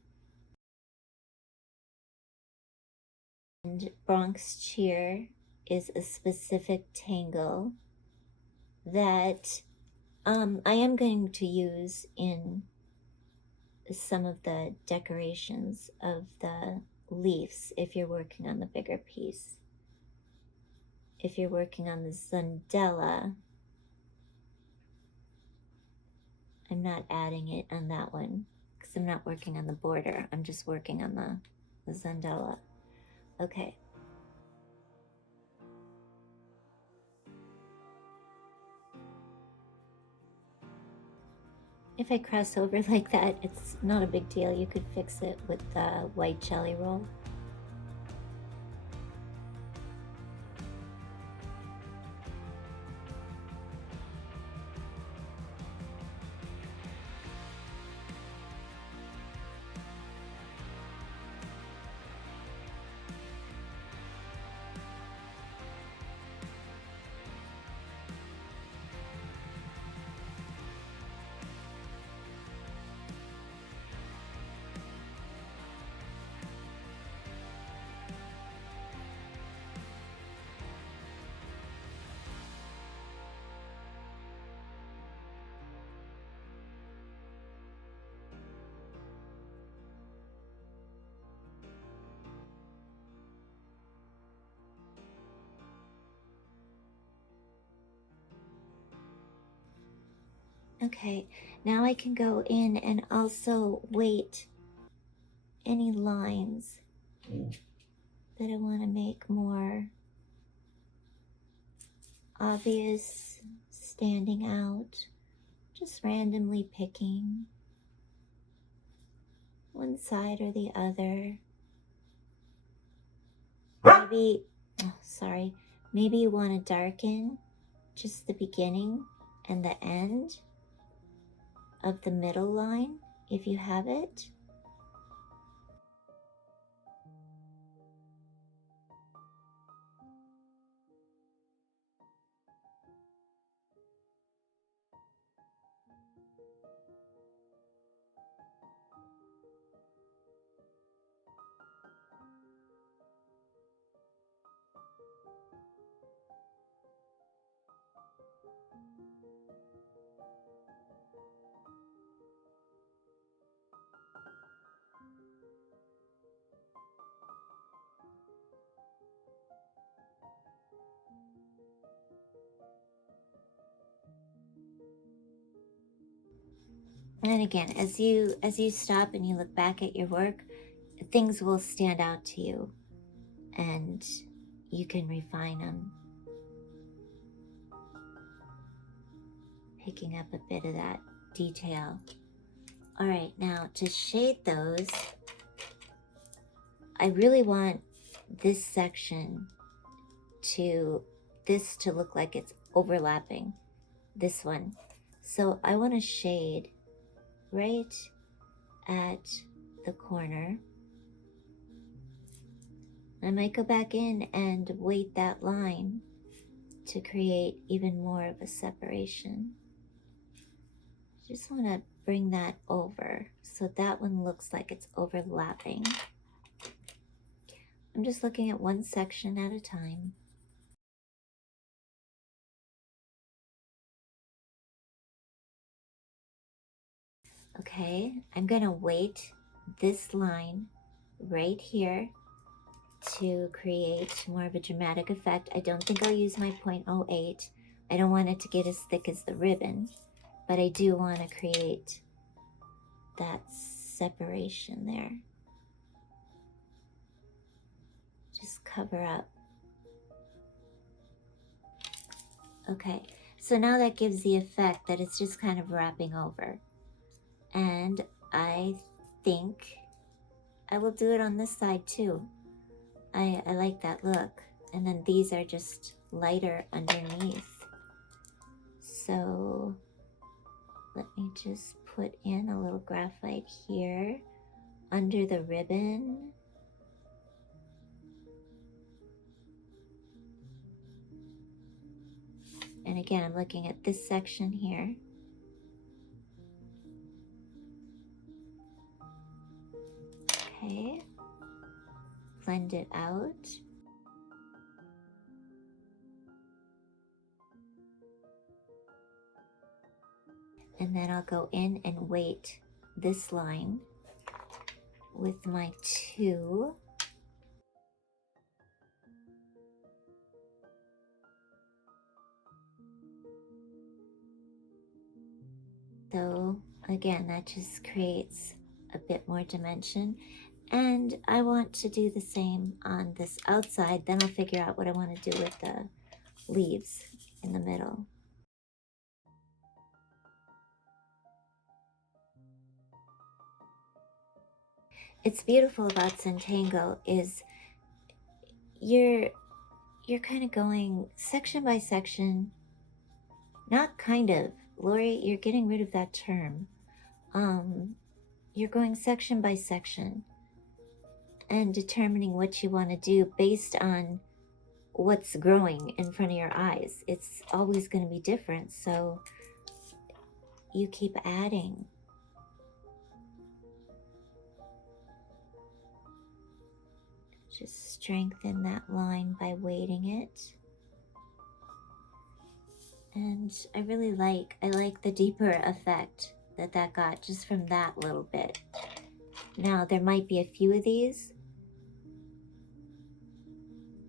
And Bronx cheer is a specific tangle that I am going to use in some of the decorations of the leaves if you're working on the bigger piece. If you're working on the Zendala, I'm not adding it on that one because I'm not working on the border. I'm just working on the Zendala. Okay. If I cross over like that, it's not a big deal. You could fix it with the white jelly roll. Okay, now I can go in and also weight any lines that I want to make more obvious, standing out, just randomly picking one side or the other. Maybe, maybe you want to darken just the beginning and the end of the middle line if you have it. And again, as you stop and you look back at your work, things will stand out to you and you can refine them, picking up a bit of that detail. All right, now to shade those, I really want this section to look like it's overlapping this one. So I want to shade right at the corner. I might go back in and weight that line to create even more of a separation. Just want to bring that over so that one looks like it's overlapping. I'm just looking at one section at a time. Okay, I'm going to weight this line right here to create more of a dramatic effect. I don't think I'll use my 0.08. I don't want it to get as thick as the ribbon, but I do want to create that separation there. Just cover up. Okay, so now that gives the effect that it's just kind of wrapping over. And I think I will do it on this side too. I like that look. And then these are just lighter underneath. So let me just put in a little graphite here under the ribbon. And again, I'm looking at this section here. Okay, blend it out. And then I'll go in and weight this line with my 2. So again, that just creates a bit more dimension. And I want to do the same on this outside. Then I'll figure out what I want to do with the leaves in the middle. It's beautiful about Zentangle is you're kind of going section by section. Not kind of. Lorie, you're getting rid of that term. You're going section by section and determining what you want to do based on what's growing in front of your eyes. It's always going to be different, so you keep adding. Just strengthen that line by weighting it. And I really like the deeper effect that got just from that little bit. Now there might be a few of these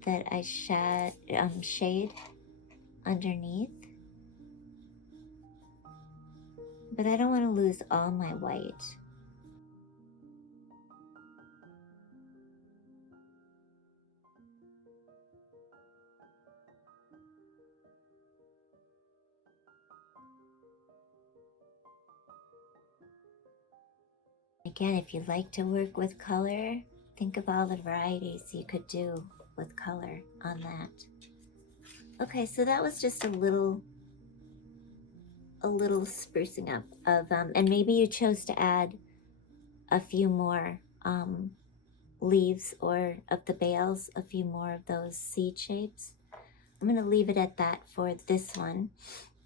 that I shade underneath, but I don't want to lose all my white. Again, if you like to work with color, think of all the varieties you could do with color on that. Okay, so that was just a little sprucing up of, and maybe you chose to add a few more leaves or of the bales, a few more of those seed shapes. I'm going to leave it at that for this one,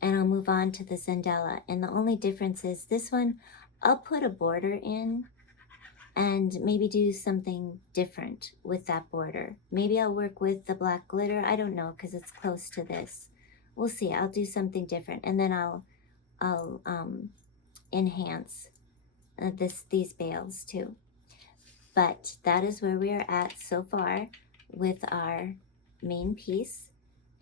and I'll move on to the Zendala. And the only difference is this one, I'll put a border in and maybe do something different with that border. Maybe I'll work with the black glitter. I don't know, because it's close to this. We'll see. I'll do something different, and then I'll enhance these bales too. But that is where we are at so far with our main piece,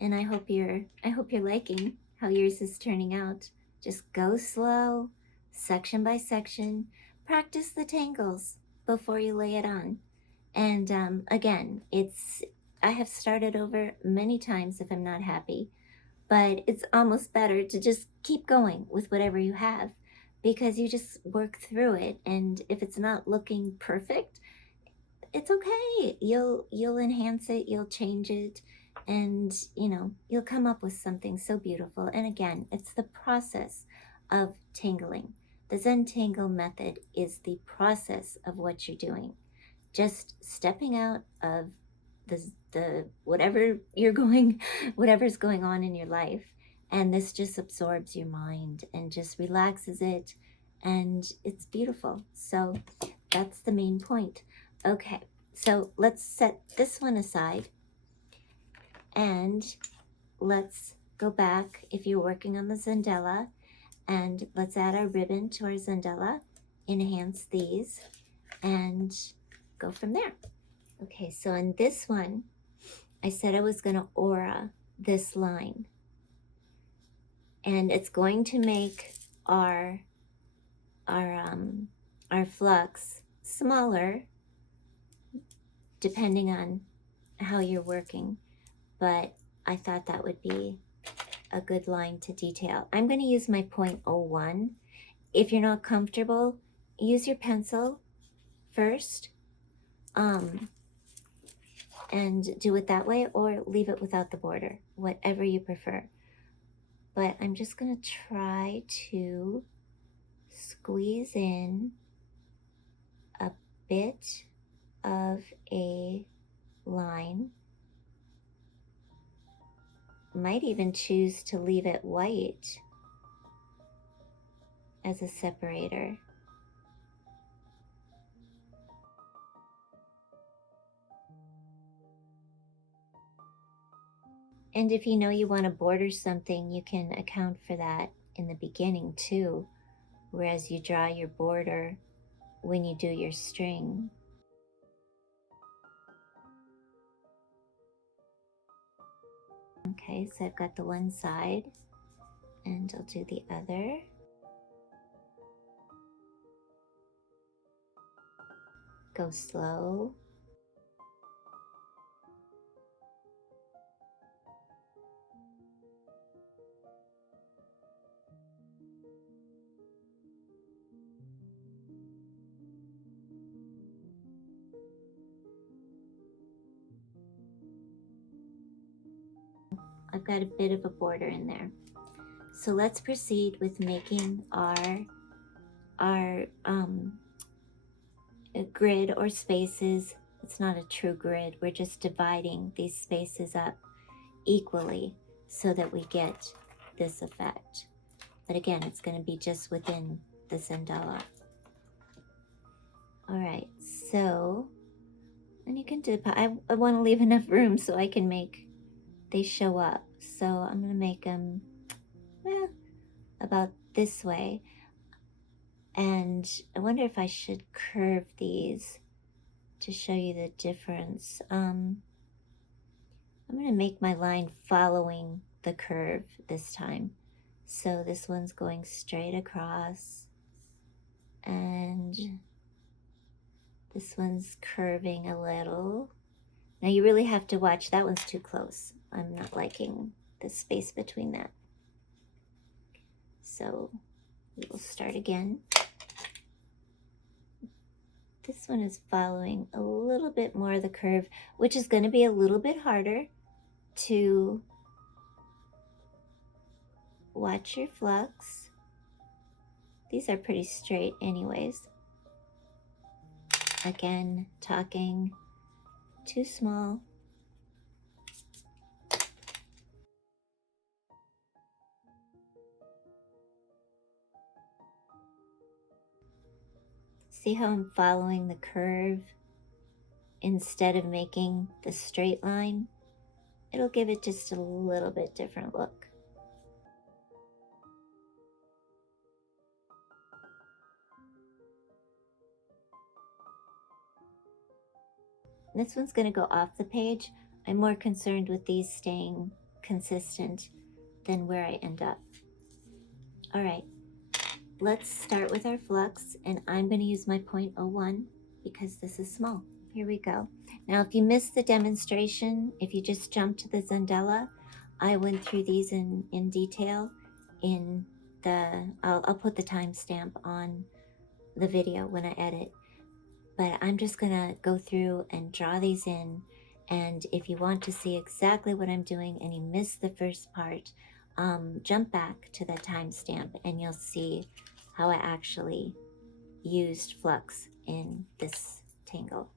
and I hope you're liking how yours is turning out. Just go slow, section by section. Practice the tangles before you lay it on. And again, I have started over many times if I'm not happy, but it's almost better to just keep going with whatever you have, because you just work through it, and if it's not looking perfect, it's okay. You'll enhance it, you'll change it, and you'll come up with something so beautiful. And again, it's the process of tangling. The Zentangle method is the process of what you're doing. Just stepping out of the whatever's going on in your life, and this just absorbs your mind and just relaxes it, and it's beautiful. So that's the main point. Okay, so let's set this one aside, and let's go back if you're working on the Zendala, and let's add our ribbon to our Zendala, enhance these, and go from there. Okay, so on this one, I said I was going to aura this line. And it's going to make our flux smaller depending on how you're working. But I thought that would be a good line to detail. I'm going to use my 0.01. If you're not comfortable, use your pencil first. And do it that way, or leave it without the border, whatever you prefer. But I'm just going to try to squeeze in a bit of a line. Might even choose to leave it white as a separator. And if you know you want to border something, you can account for that in the beginning too, whereas you draw your border when you do your string. Okay, so I've got the one side, and I'll do the other. Go slow. I've got a bit of a border in there. So let's proceed with making our grid or spaces. It's not a true grid. We're just dividing these spaces up equally so that we get this effect. But again, it's going to be just within the Zendala. All right, so, and you can dip. I want to leave enough room so I can make, they show up. So I'm going to make them, well, about this way. And I wonder if I should curve these to show you the difference. I'm going to make my line following the curve this time. So this one's going straight across, and this one's curving a little. Now you really have to watch, that one's too close. I'm not liking the space between that. So we will start again. This one is following a little bit more of the curve, which is going to be a little bit harder to watch your flux. These are pretty straight anyways. Again, talking too small. See how I'm following the curve instead of making the straight line? It'll give it just a little bit different look. This one's going to go off the page. I'm more concerned with these staying consistent than where I end up. All right, let's start with our flux, and I'm going to use my 0.01 because this is small. Here we go. Now, if you missed the demonstration, if you just jumped to the Zendala, I went through these in detail in the, I'll put the timestamp on the video when I edit. But I'm just gonna go through and draw these in, and if you want to see exactly what I'm doing and you missed the first part, jump back to the timestamp and you'll see how I actually used flux in this tangle.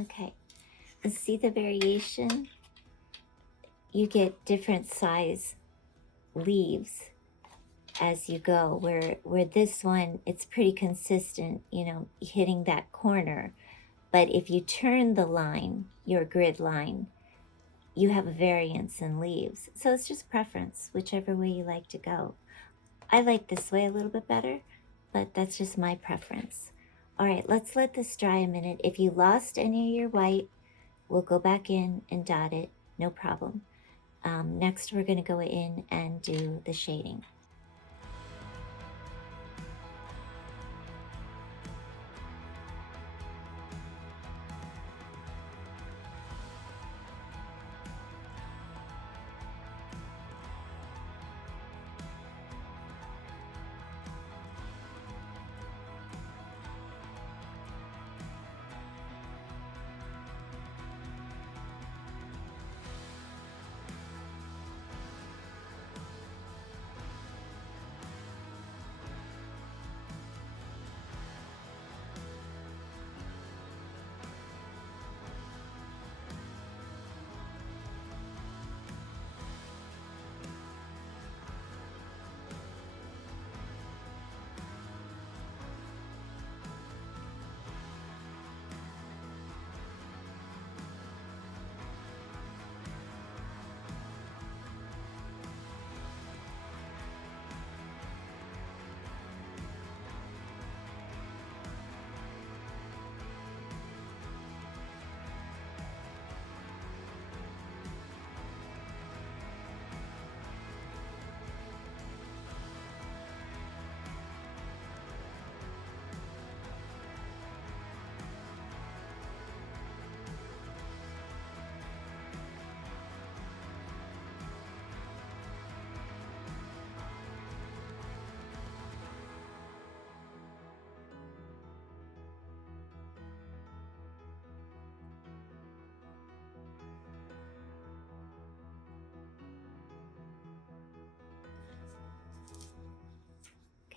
Okay, and see the variation? You get different size leaves as you go, where this one, it's pretty consistent, you know, hitting that corner. But if you turn the line, your grid line, you have a variance in leaves. So it's just preference, whichever way you like to go. I like this way a little bit better, but that's just my preference. All right, let's let this dry a minute. If you lost any of your white, we'll go back in and dot it, no problem. Next, we're gonna go in and do the shading.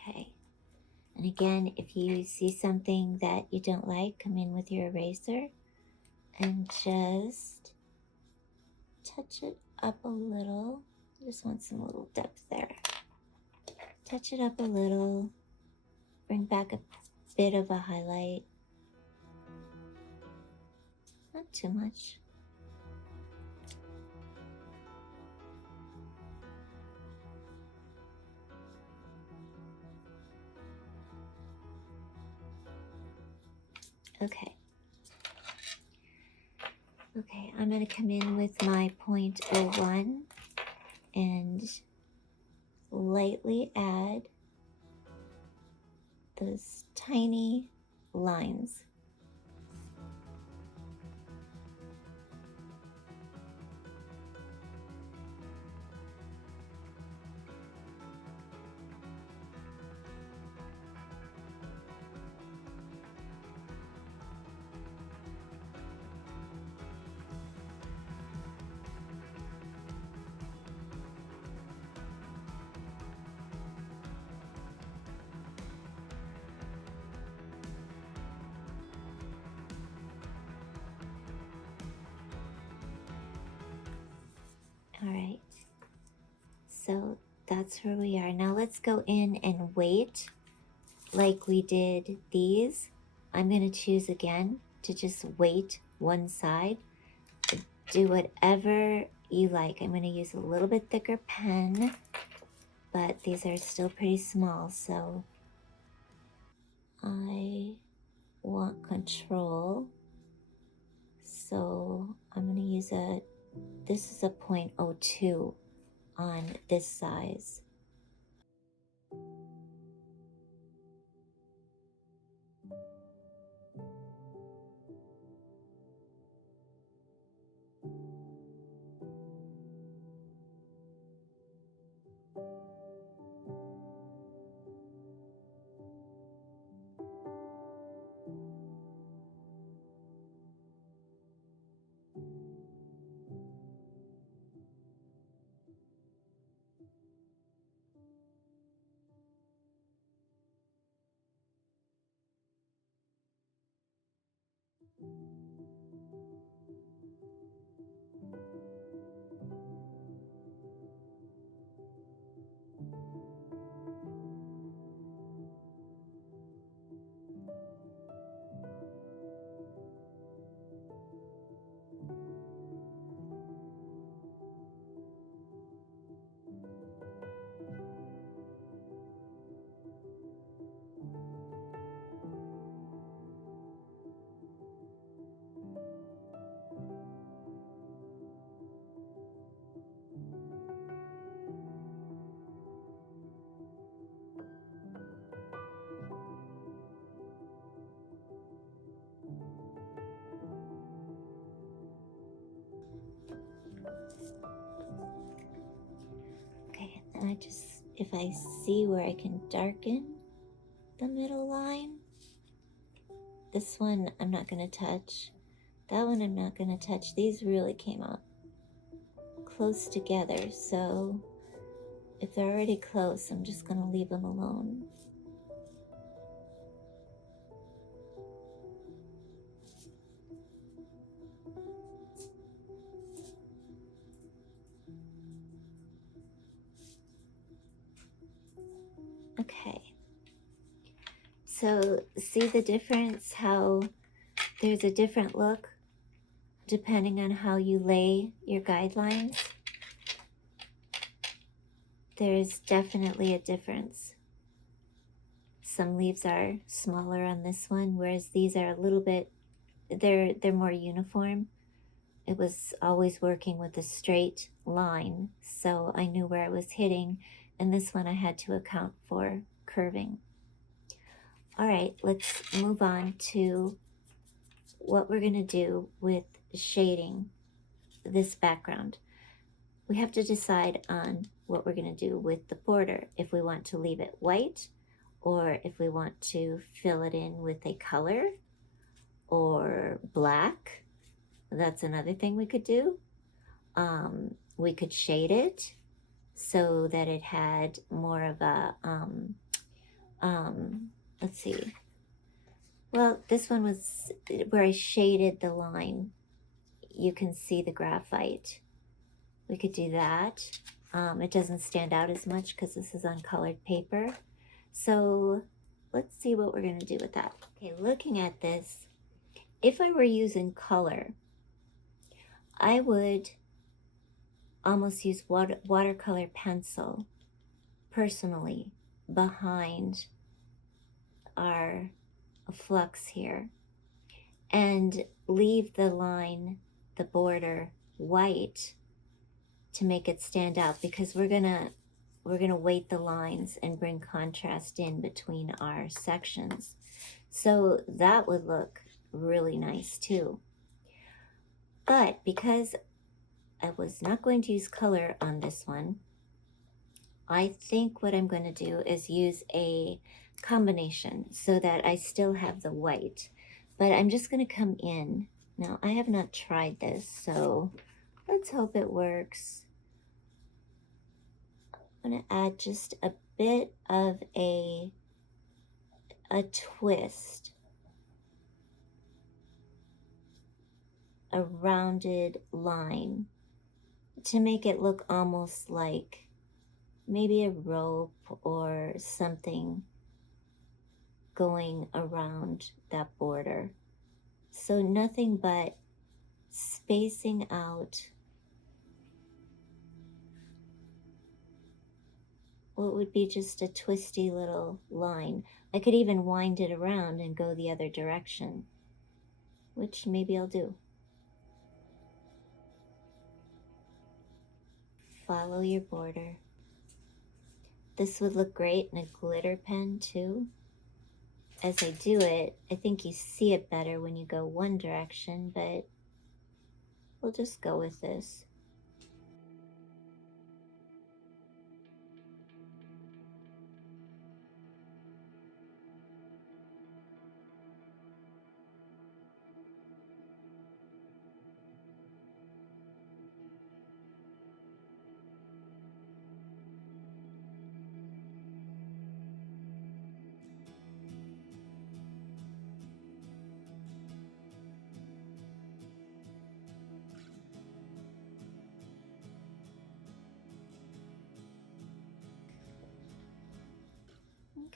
Okay. And again, if you see something that you don't like, come in with your eraser and just touch it up a little. Just want some little depth there. Touch it up a little, bring back a bit of a highlight. Not too much. Okay. Okay, I'm going to come in with my 0.01 and lightly add those tiny lines. All right, so that's where we are. Now let's go in and weight like we did these. I'm going to choose again to just weight one side. Do whatever you like. I'm going to use a little bit thicker pen, but these are still pretty small, so I want control. So I'm going to use this is a 0.02 on this size. And I just, if I see where I can darken the middle line, this one I'm not going to touch. That one I'm not going to touch. These really came out close together, so if they're already close, I'm just going to leave them alone. Okay. So see the difference, how there's a different look depending on how you lay your guidelines? There's definitely a difference. Some leaves are smaller on this one, whereas these are a little bit, they're more uniform. It was always working with a straight line, so I knew where I was hitting, and this one I had to account for curving. All right, let's move on to what we're going to do with shading this background. We have to decide on what we're going to do with the border, if we want to leave it white or if we want to fill it in with a color or black. That's another thing we could do. We could shade it so that it had more of a, let's see. Well, this one was where I shaded the line. You can see the graphite. We could do that. It doesn't stand out as much because this is on colored paper. So let's see what we're going to do with that. Okay, looking at this, if I were using color, I would almost use watercolor pencil personally behind our flux here and leave the line, the border, white to make it stand out, because we're gonna weight the lines and bring contrast in between our sections. So that would look really nice too. But because I was not going to use color on this one, I think what I'm going to do is use a combination so that I still have the white. But I'm just going to come in. Now, I have not tried this, so let's hope it works. I'm going to add just a bit of a twist, a rounded line to make it look almost like maybe a rope or something going around that border. So nothing but spacing out what would be just a twisty little line. I could even wind it around and go the other direction, which maybe I'll do. Follow your border. This would look great in a glitter pen too. As I do it, I think you see it better when you go one direction, but we'll just go with this.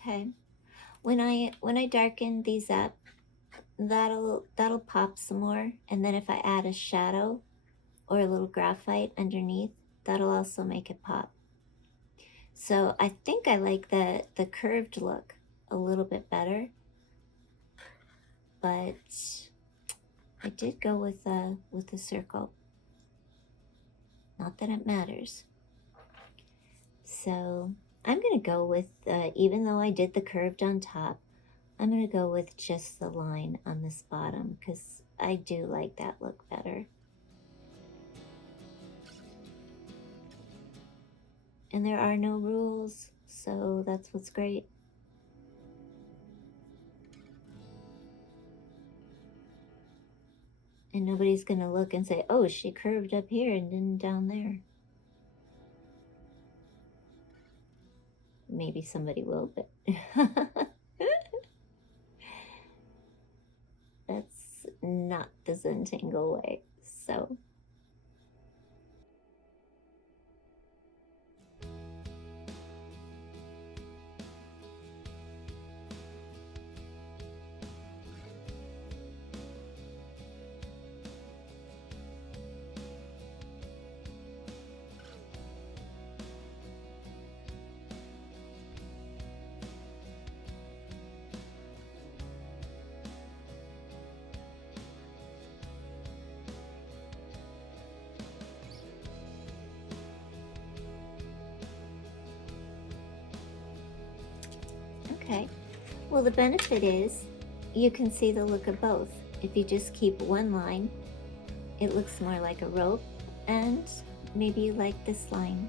Okay. When I darken these up, that'll pop some more, and then if I add a shadow or a little graphite underneath, that'll also make it pop. So I think I like the curved look a little bit better, but I did go with the circle. Not that it matters. So I'm gonna go with, even though I did the curved on top, I'm gonna go with just the line on this bottom because I do like that look better. And there are no rules, so that's what's great. And nobody's gonna look and say, oh, she curved up here and didn't down there. Maybe somebody will, but that's not the Zentangle way. So okay. Well, the benefit is you can see the look of both. If you just keep one line, it looks more like a rope, and maybe you like this line,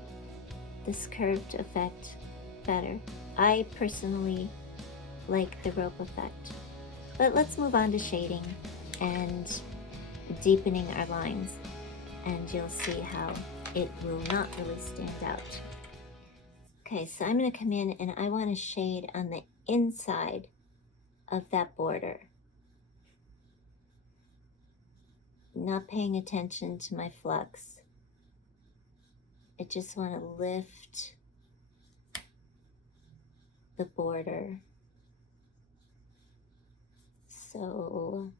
this curved effect better. I personally like the rope effect. But let's move on to shading and deepening our lines, and you'll see how it will not really stand out. Okay, so I'm going to come in and I want to shade on the inside of that border. Not paying attention to my flux. I just want to lift the border. So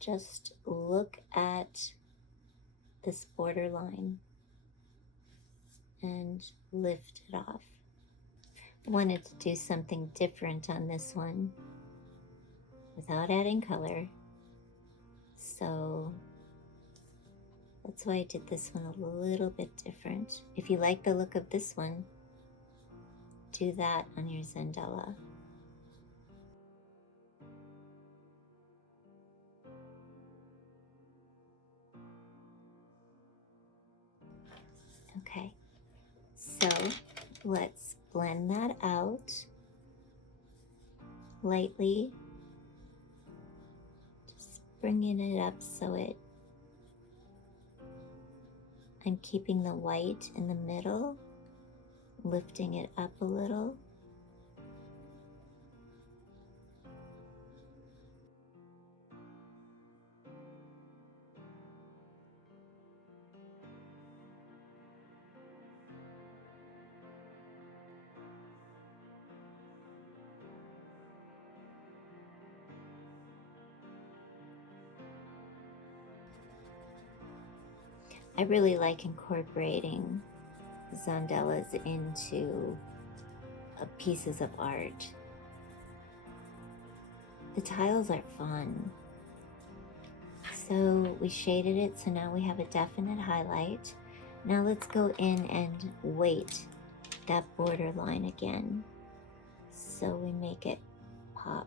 just look at this border line and lift it off. I wanted to do something different on this one without adding color. So that's why I did this one a little bit different. If you like the look of this one, do that on your Zendala. Okay, so let's blend that out lightly. Just bringing it up so I'm keeping the white in the middle, lifting it up a little. I really like incorporating Zendalas into pieces of art. The tiles are fun. So we shaded it, so now we have a definite highlight. Now let's go in and weight that border line again, so we make it pop.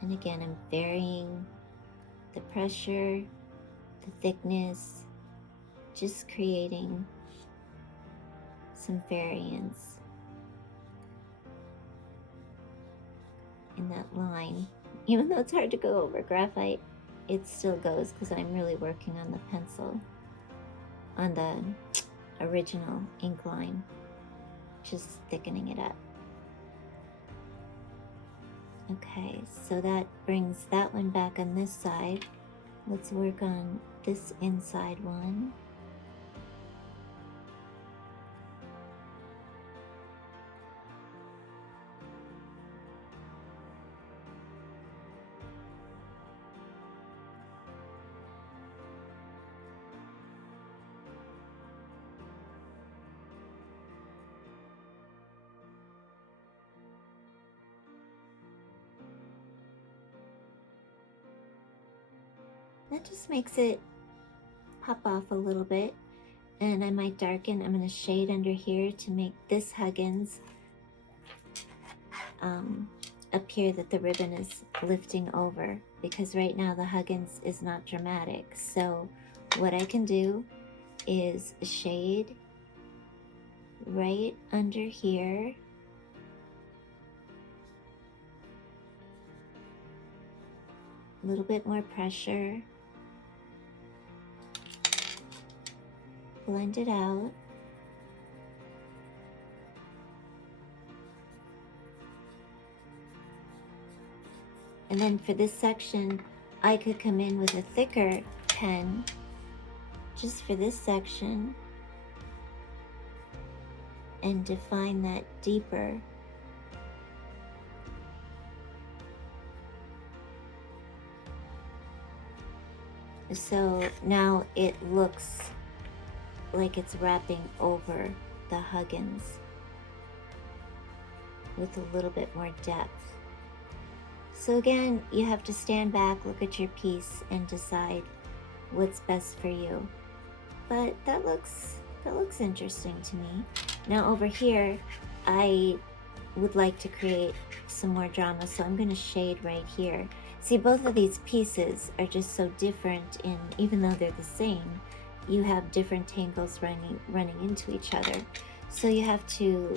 And again, I'm varying the pressure, the thickness, just creating some variance in that line. Even though it's hard to go over graphite, it still goes because I'm really working on the pencil, on the original ink line, just thickening it up. Okay, so that brings that one back on this side. Let's work on this inside one. That just makes it pop off a little bit. And I might darken. I'm going to shade under here to make this Huggins appear that the ribbon is lifting over, because right now the Huggins is not dramatic. So what I can do is shade right under here, a little bit more pressure, blend it out. And then for this section, I could come in with a thicker pen just for this section and define that deeper. So now it looks like it's wrapping over the Huggins with a little bit more depth. So again, you have to stand back, look at your piece, and decide what's best for you. But that looks interesting to me. Now over here, I would like to create some more drama, so I'm going to shade right here. See, both of these pieces are just so different in, even though they're the same, you have different tangles running into each other. So you have to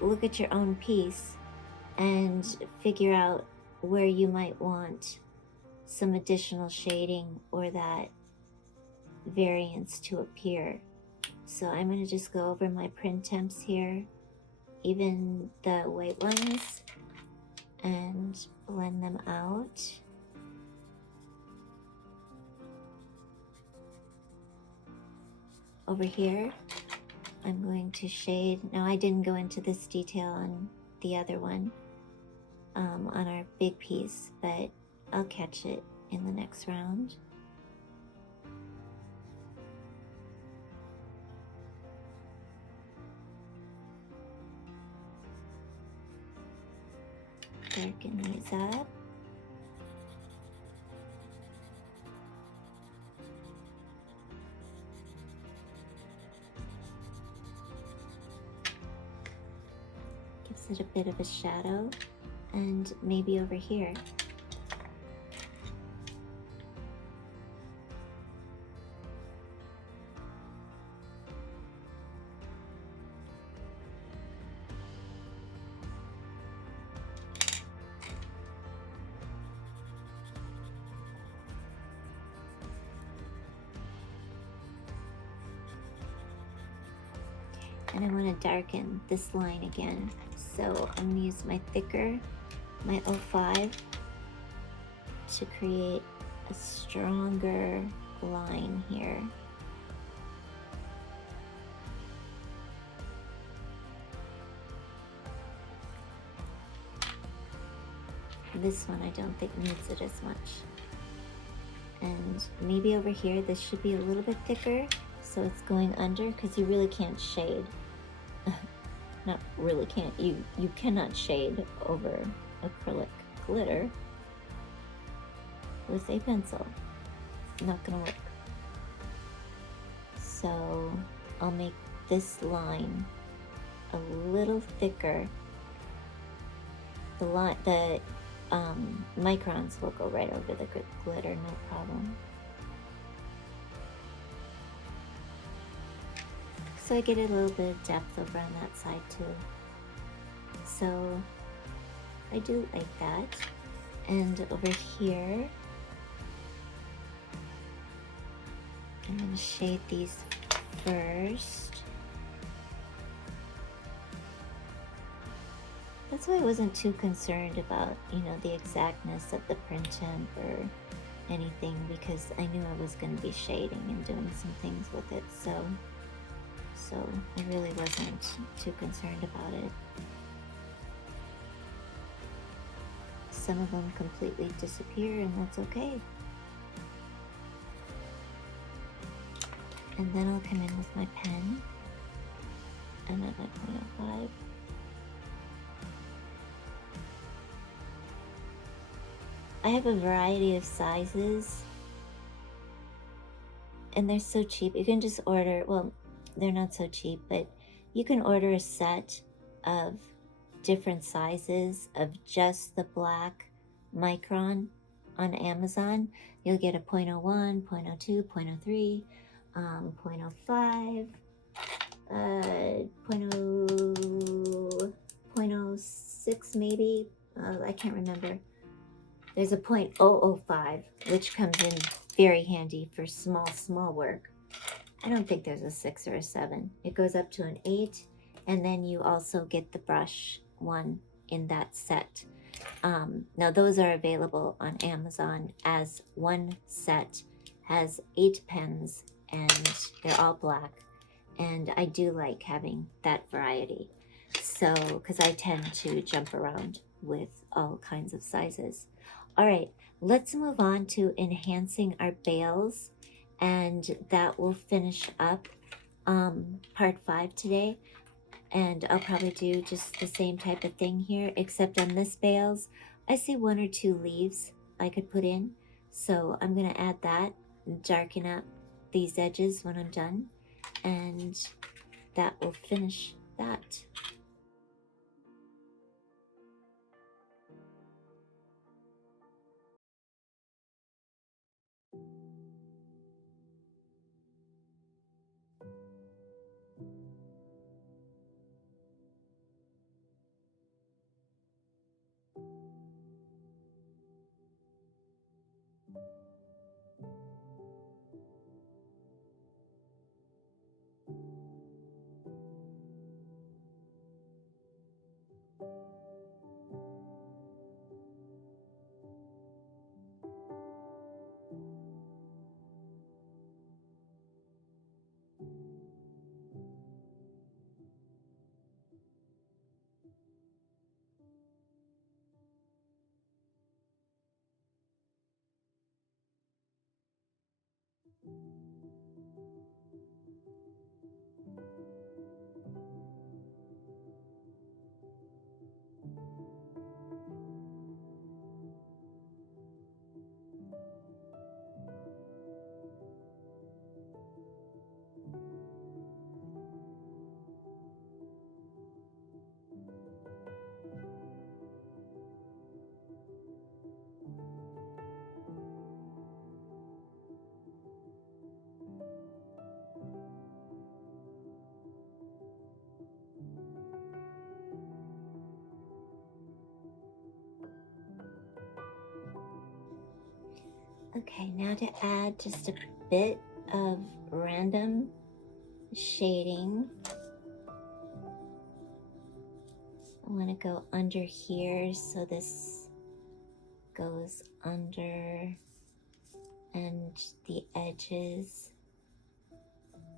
look at your own piece and figure out where you might want some additional shading or that variance to appear. So I'm going to just go over my print temps here, even the white ones, and blend them out. Over here, I'm going to shade. Now I didn't go into this detail on the other one, on our big piece, but I'll catch it in the next round. Darken these up. Gives it a bit of a shadow, and maybe over here. And I want to darken this line again. So I'm going to use my thicker, my 05, to create a stronger line here. This one I don't think needs it as much. And maybe over here this should be a little bit thicker, so it's going under, because you really can't shade. Not really can't, you cannot shade over acrylic glitter with a pencil. It's not gonna work. So I'll make this line a little thicker. The microns will go right over the glitter, no problem. So I get a little bit of depth over on that side too. So I do like that. And over here, I'm going to shade these first. That's why I wasn't too concerned about, the exactness of the print temp or anything, because I knew I was going to be shading and doing some things with it. So I really wasn't too concerned about it. Some of them completely disappear, and that's okay. And then I'll come in with my pen and at my 0.05. I have a variety of sizes and they're so cheap. You can just order, well, they're not so cheap, but you can order a set of different sizes of just the black micron on Amazon. You'll get a 0.01, 0.02, 0.03, 0.05, zero point oh 0.06 maybe. I can't remember. There's a 0.005, which comes in very handy for small work. I don't think there's a 6 or a 7. It goes up to an 8, and then you also get the brush one in that set. Now those are available on Amazon as one set, has 8 pens, and they're all black. And I do like having that variety. So, because I tend to jump around with all kinds of sizes. All right, let's move on to enhancing our bales, and that will finish up part 5 today. And I'll probably do just the same type of thing here, except on this bales, I see 1 or 2 leaves I could put in. So I'm gonna add that and darken up these edges when I'm done, and that will finish that. Okay, now to add just a bit of random shading. I want to go under here, so this goes under, and the edges,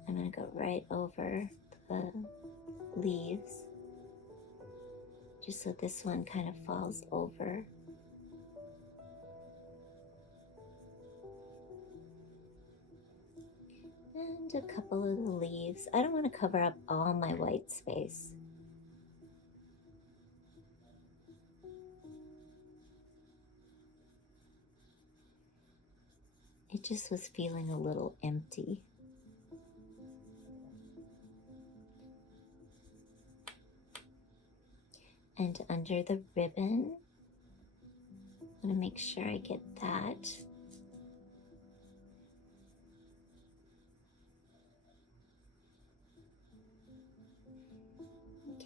I'm going to go right over the leaves, just so this one kind of falls over. And a couple of the leaves. I don't want to cover up all my white space. It just was feeling a little empty. And under the ribbon, I'm going to make sure I get that.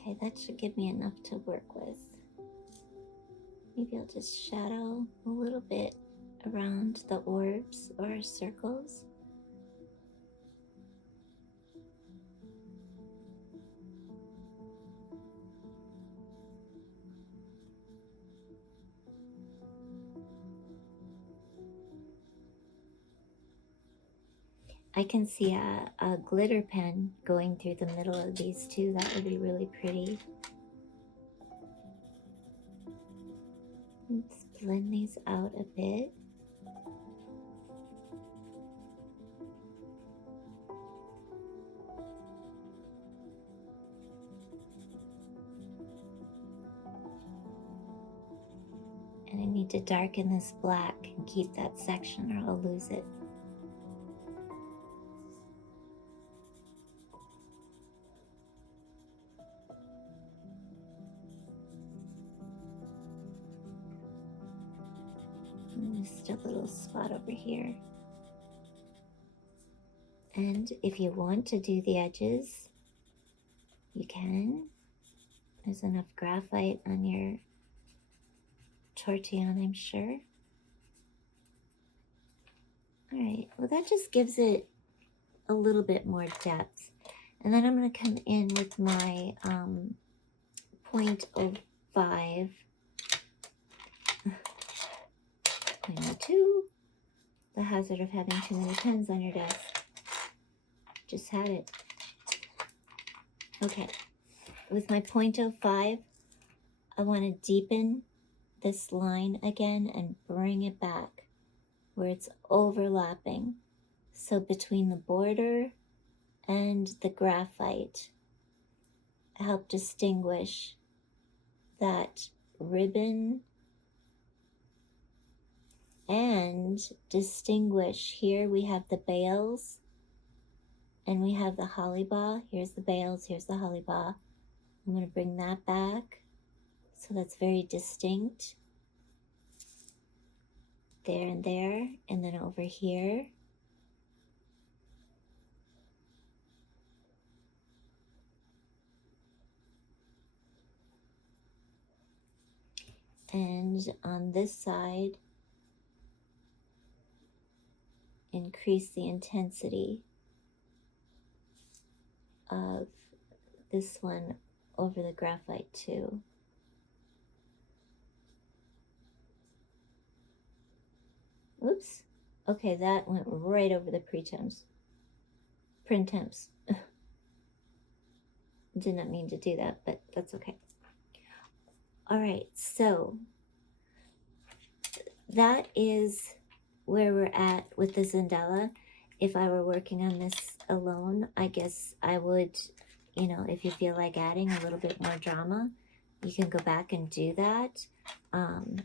Okay, that should give me enough to work with. Maybe I'll just shadow a little bit around the orbs or circles. I can see a glitter pen going through the middle of these two. That would be really pretty. Let's blend these out a bit. And I need to darken this black and keep that section or I'll lose it. Just a little spot over here. And if you want to do the edges, you can. There's enough graphite on your Tortillion, I'm sure. All right, well, that just gives it a little bit more depth. And then I'm going to come in with my 0.05, 0.02, the hazard of having too many pens on your desk. Just had it. Okay, with my 0.05, I want to deepen this line again and bring it back where it's overlapping. So between the border and the graphite, help distinguish that ribbon and distinguish. Here we have the Bales and we have the holly bar. Here's the Bales, here's the holly bar. I'm going to bring that back so that's very distinct. There and there, and then over here. And on this side, increase the intensity of this one over the graphite too. Oops. Okay, that went right over the printemps. Did not mean to do that, but that's okay. All right, so that is where we're at with the Zendala. If I were working on this alone, I guess I would, you know, if you feel like adding a little bit more drama, you can go back and do that.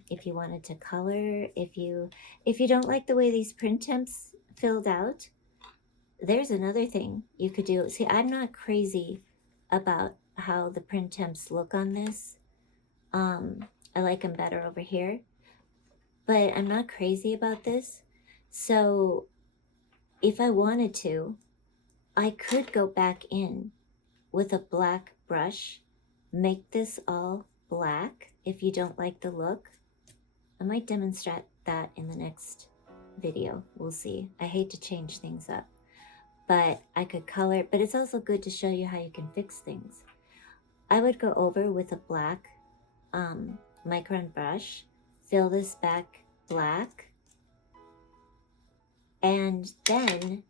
If you wanted to color, if you don't like the way these printemps filled out, there's another thing you could do. See, I'm not crazy about how the printemps look on this. I like them better over here, but I'm not crazy about this. So if I wanted to, I could go back in with a black brush, make this all black. If you don't like the look, I might demonstrate that in the next video. We'll see. I hate to change things up, but I could color, but it's also good to show you how you can fix things. I would go over with a black micron brush, fill this back black, and then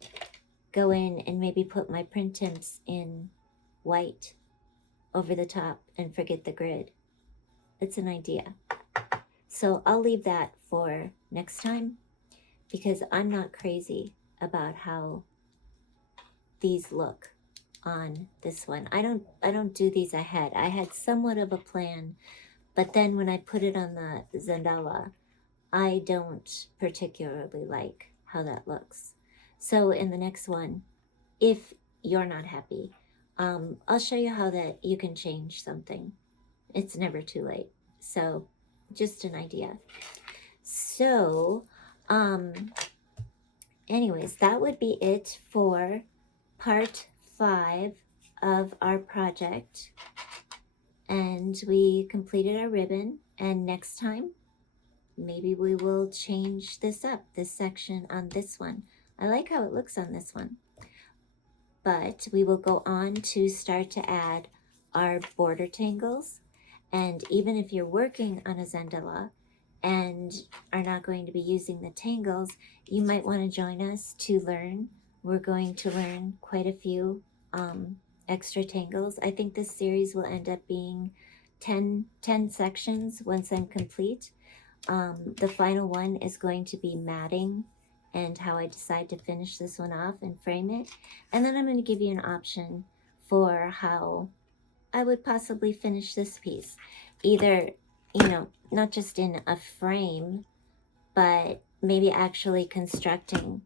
go in and maybe put my printemps in white over the top and forget the grid. It's an idea. So I'll leave that for next time because I'm not crazy about how these look on this one. I don't do these ahead. I had somewhat of a plan, but then when I put it on the Zendala, I don't particularly like how that looks. So in the next one, if you're not happy, I'll show you how that you can change something. It's never too late. So just an idea. So anyways, that would be it for part 5 of our project. And we completed our ribbon, and next time maybe we will change this up, this section on this one. I like how it looks on this one. But we will go on to start to add our border tangles. And even if you're working on a Zendala and are not going to be using the tangles, you might want to join us to learn. We're going to learn quite a few extra tangles. I think this series will end up being 10 sections once I'm complete. The final one is going to be matting and how I decide to finish this one off and frame it. And then I'm going to give you an option for how I would possibly finish this piece. Either, you know, not just in a frame, but maybe actually constructing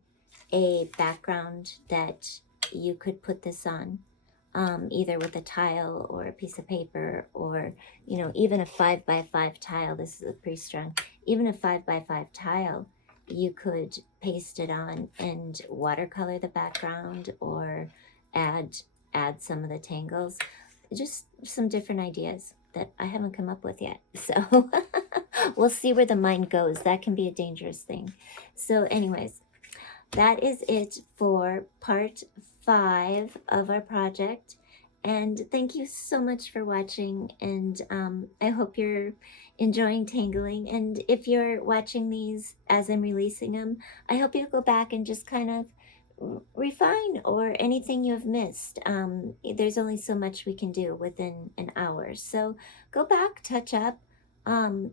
a background that you could put this on. either with a tile or a piece of paper, or, you know, even a 5x5 tile. This is a pretty strong, even a 5x5 tile, you could paste it on and watercolor the background, or add add some of the tangles. Just some different ideas that I haven't come up with yet. So we'll see where the mind goes. That can be a dangerous thing. So anyways, that is it for part 5 of our project. And thank you so much for watching. And I hope you're enjoying tangling. And if you're watching these as I'm releasing them, I hope you go back and just kind of refine or anything you have missed. There's only so much we can do within an hour. So go back, touch up,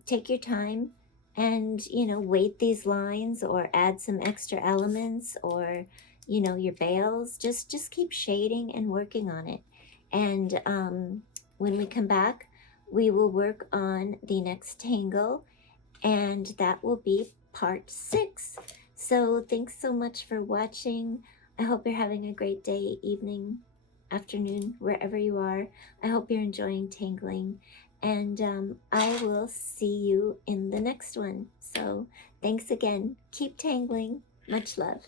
take your time, and, you know, weight these lines or add some extra elements, or, you know, your bales. Just keep shading and working on it. And when we come back, we will work on the next tangle, and that will be part 6. So thanks so much for watching. I hope you're having a great day, evening, afternoon, wherever you are. I hope you're enjoying tangling, and I will see you in the next one. So thanks again. Keep tangling. Much love.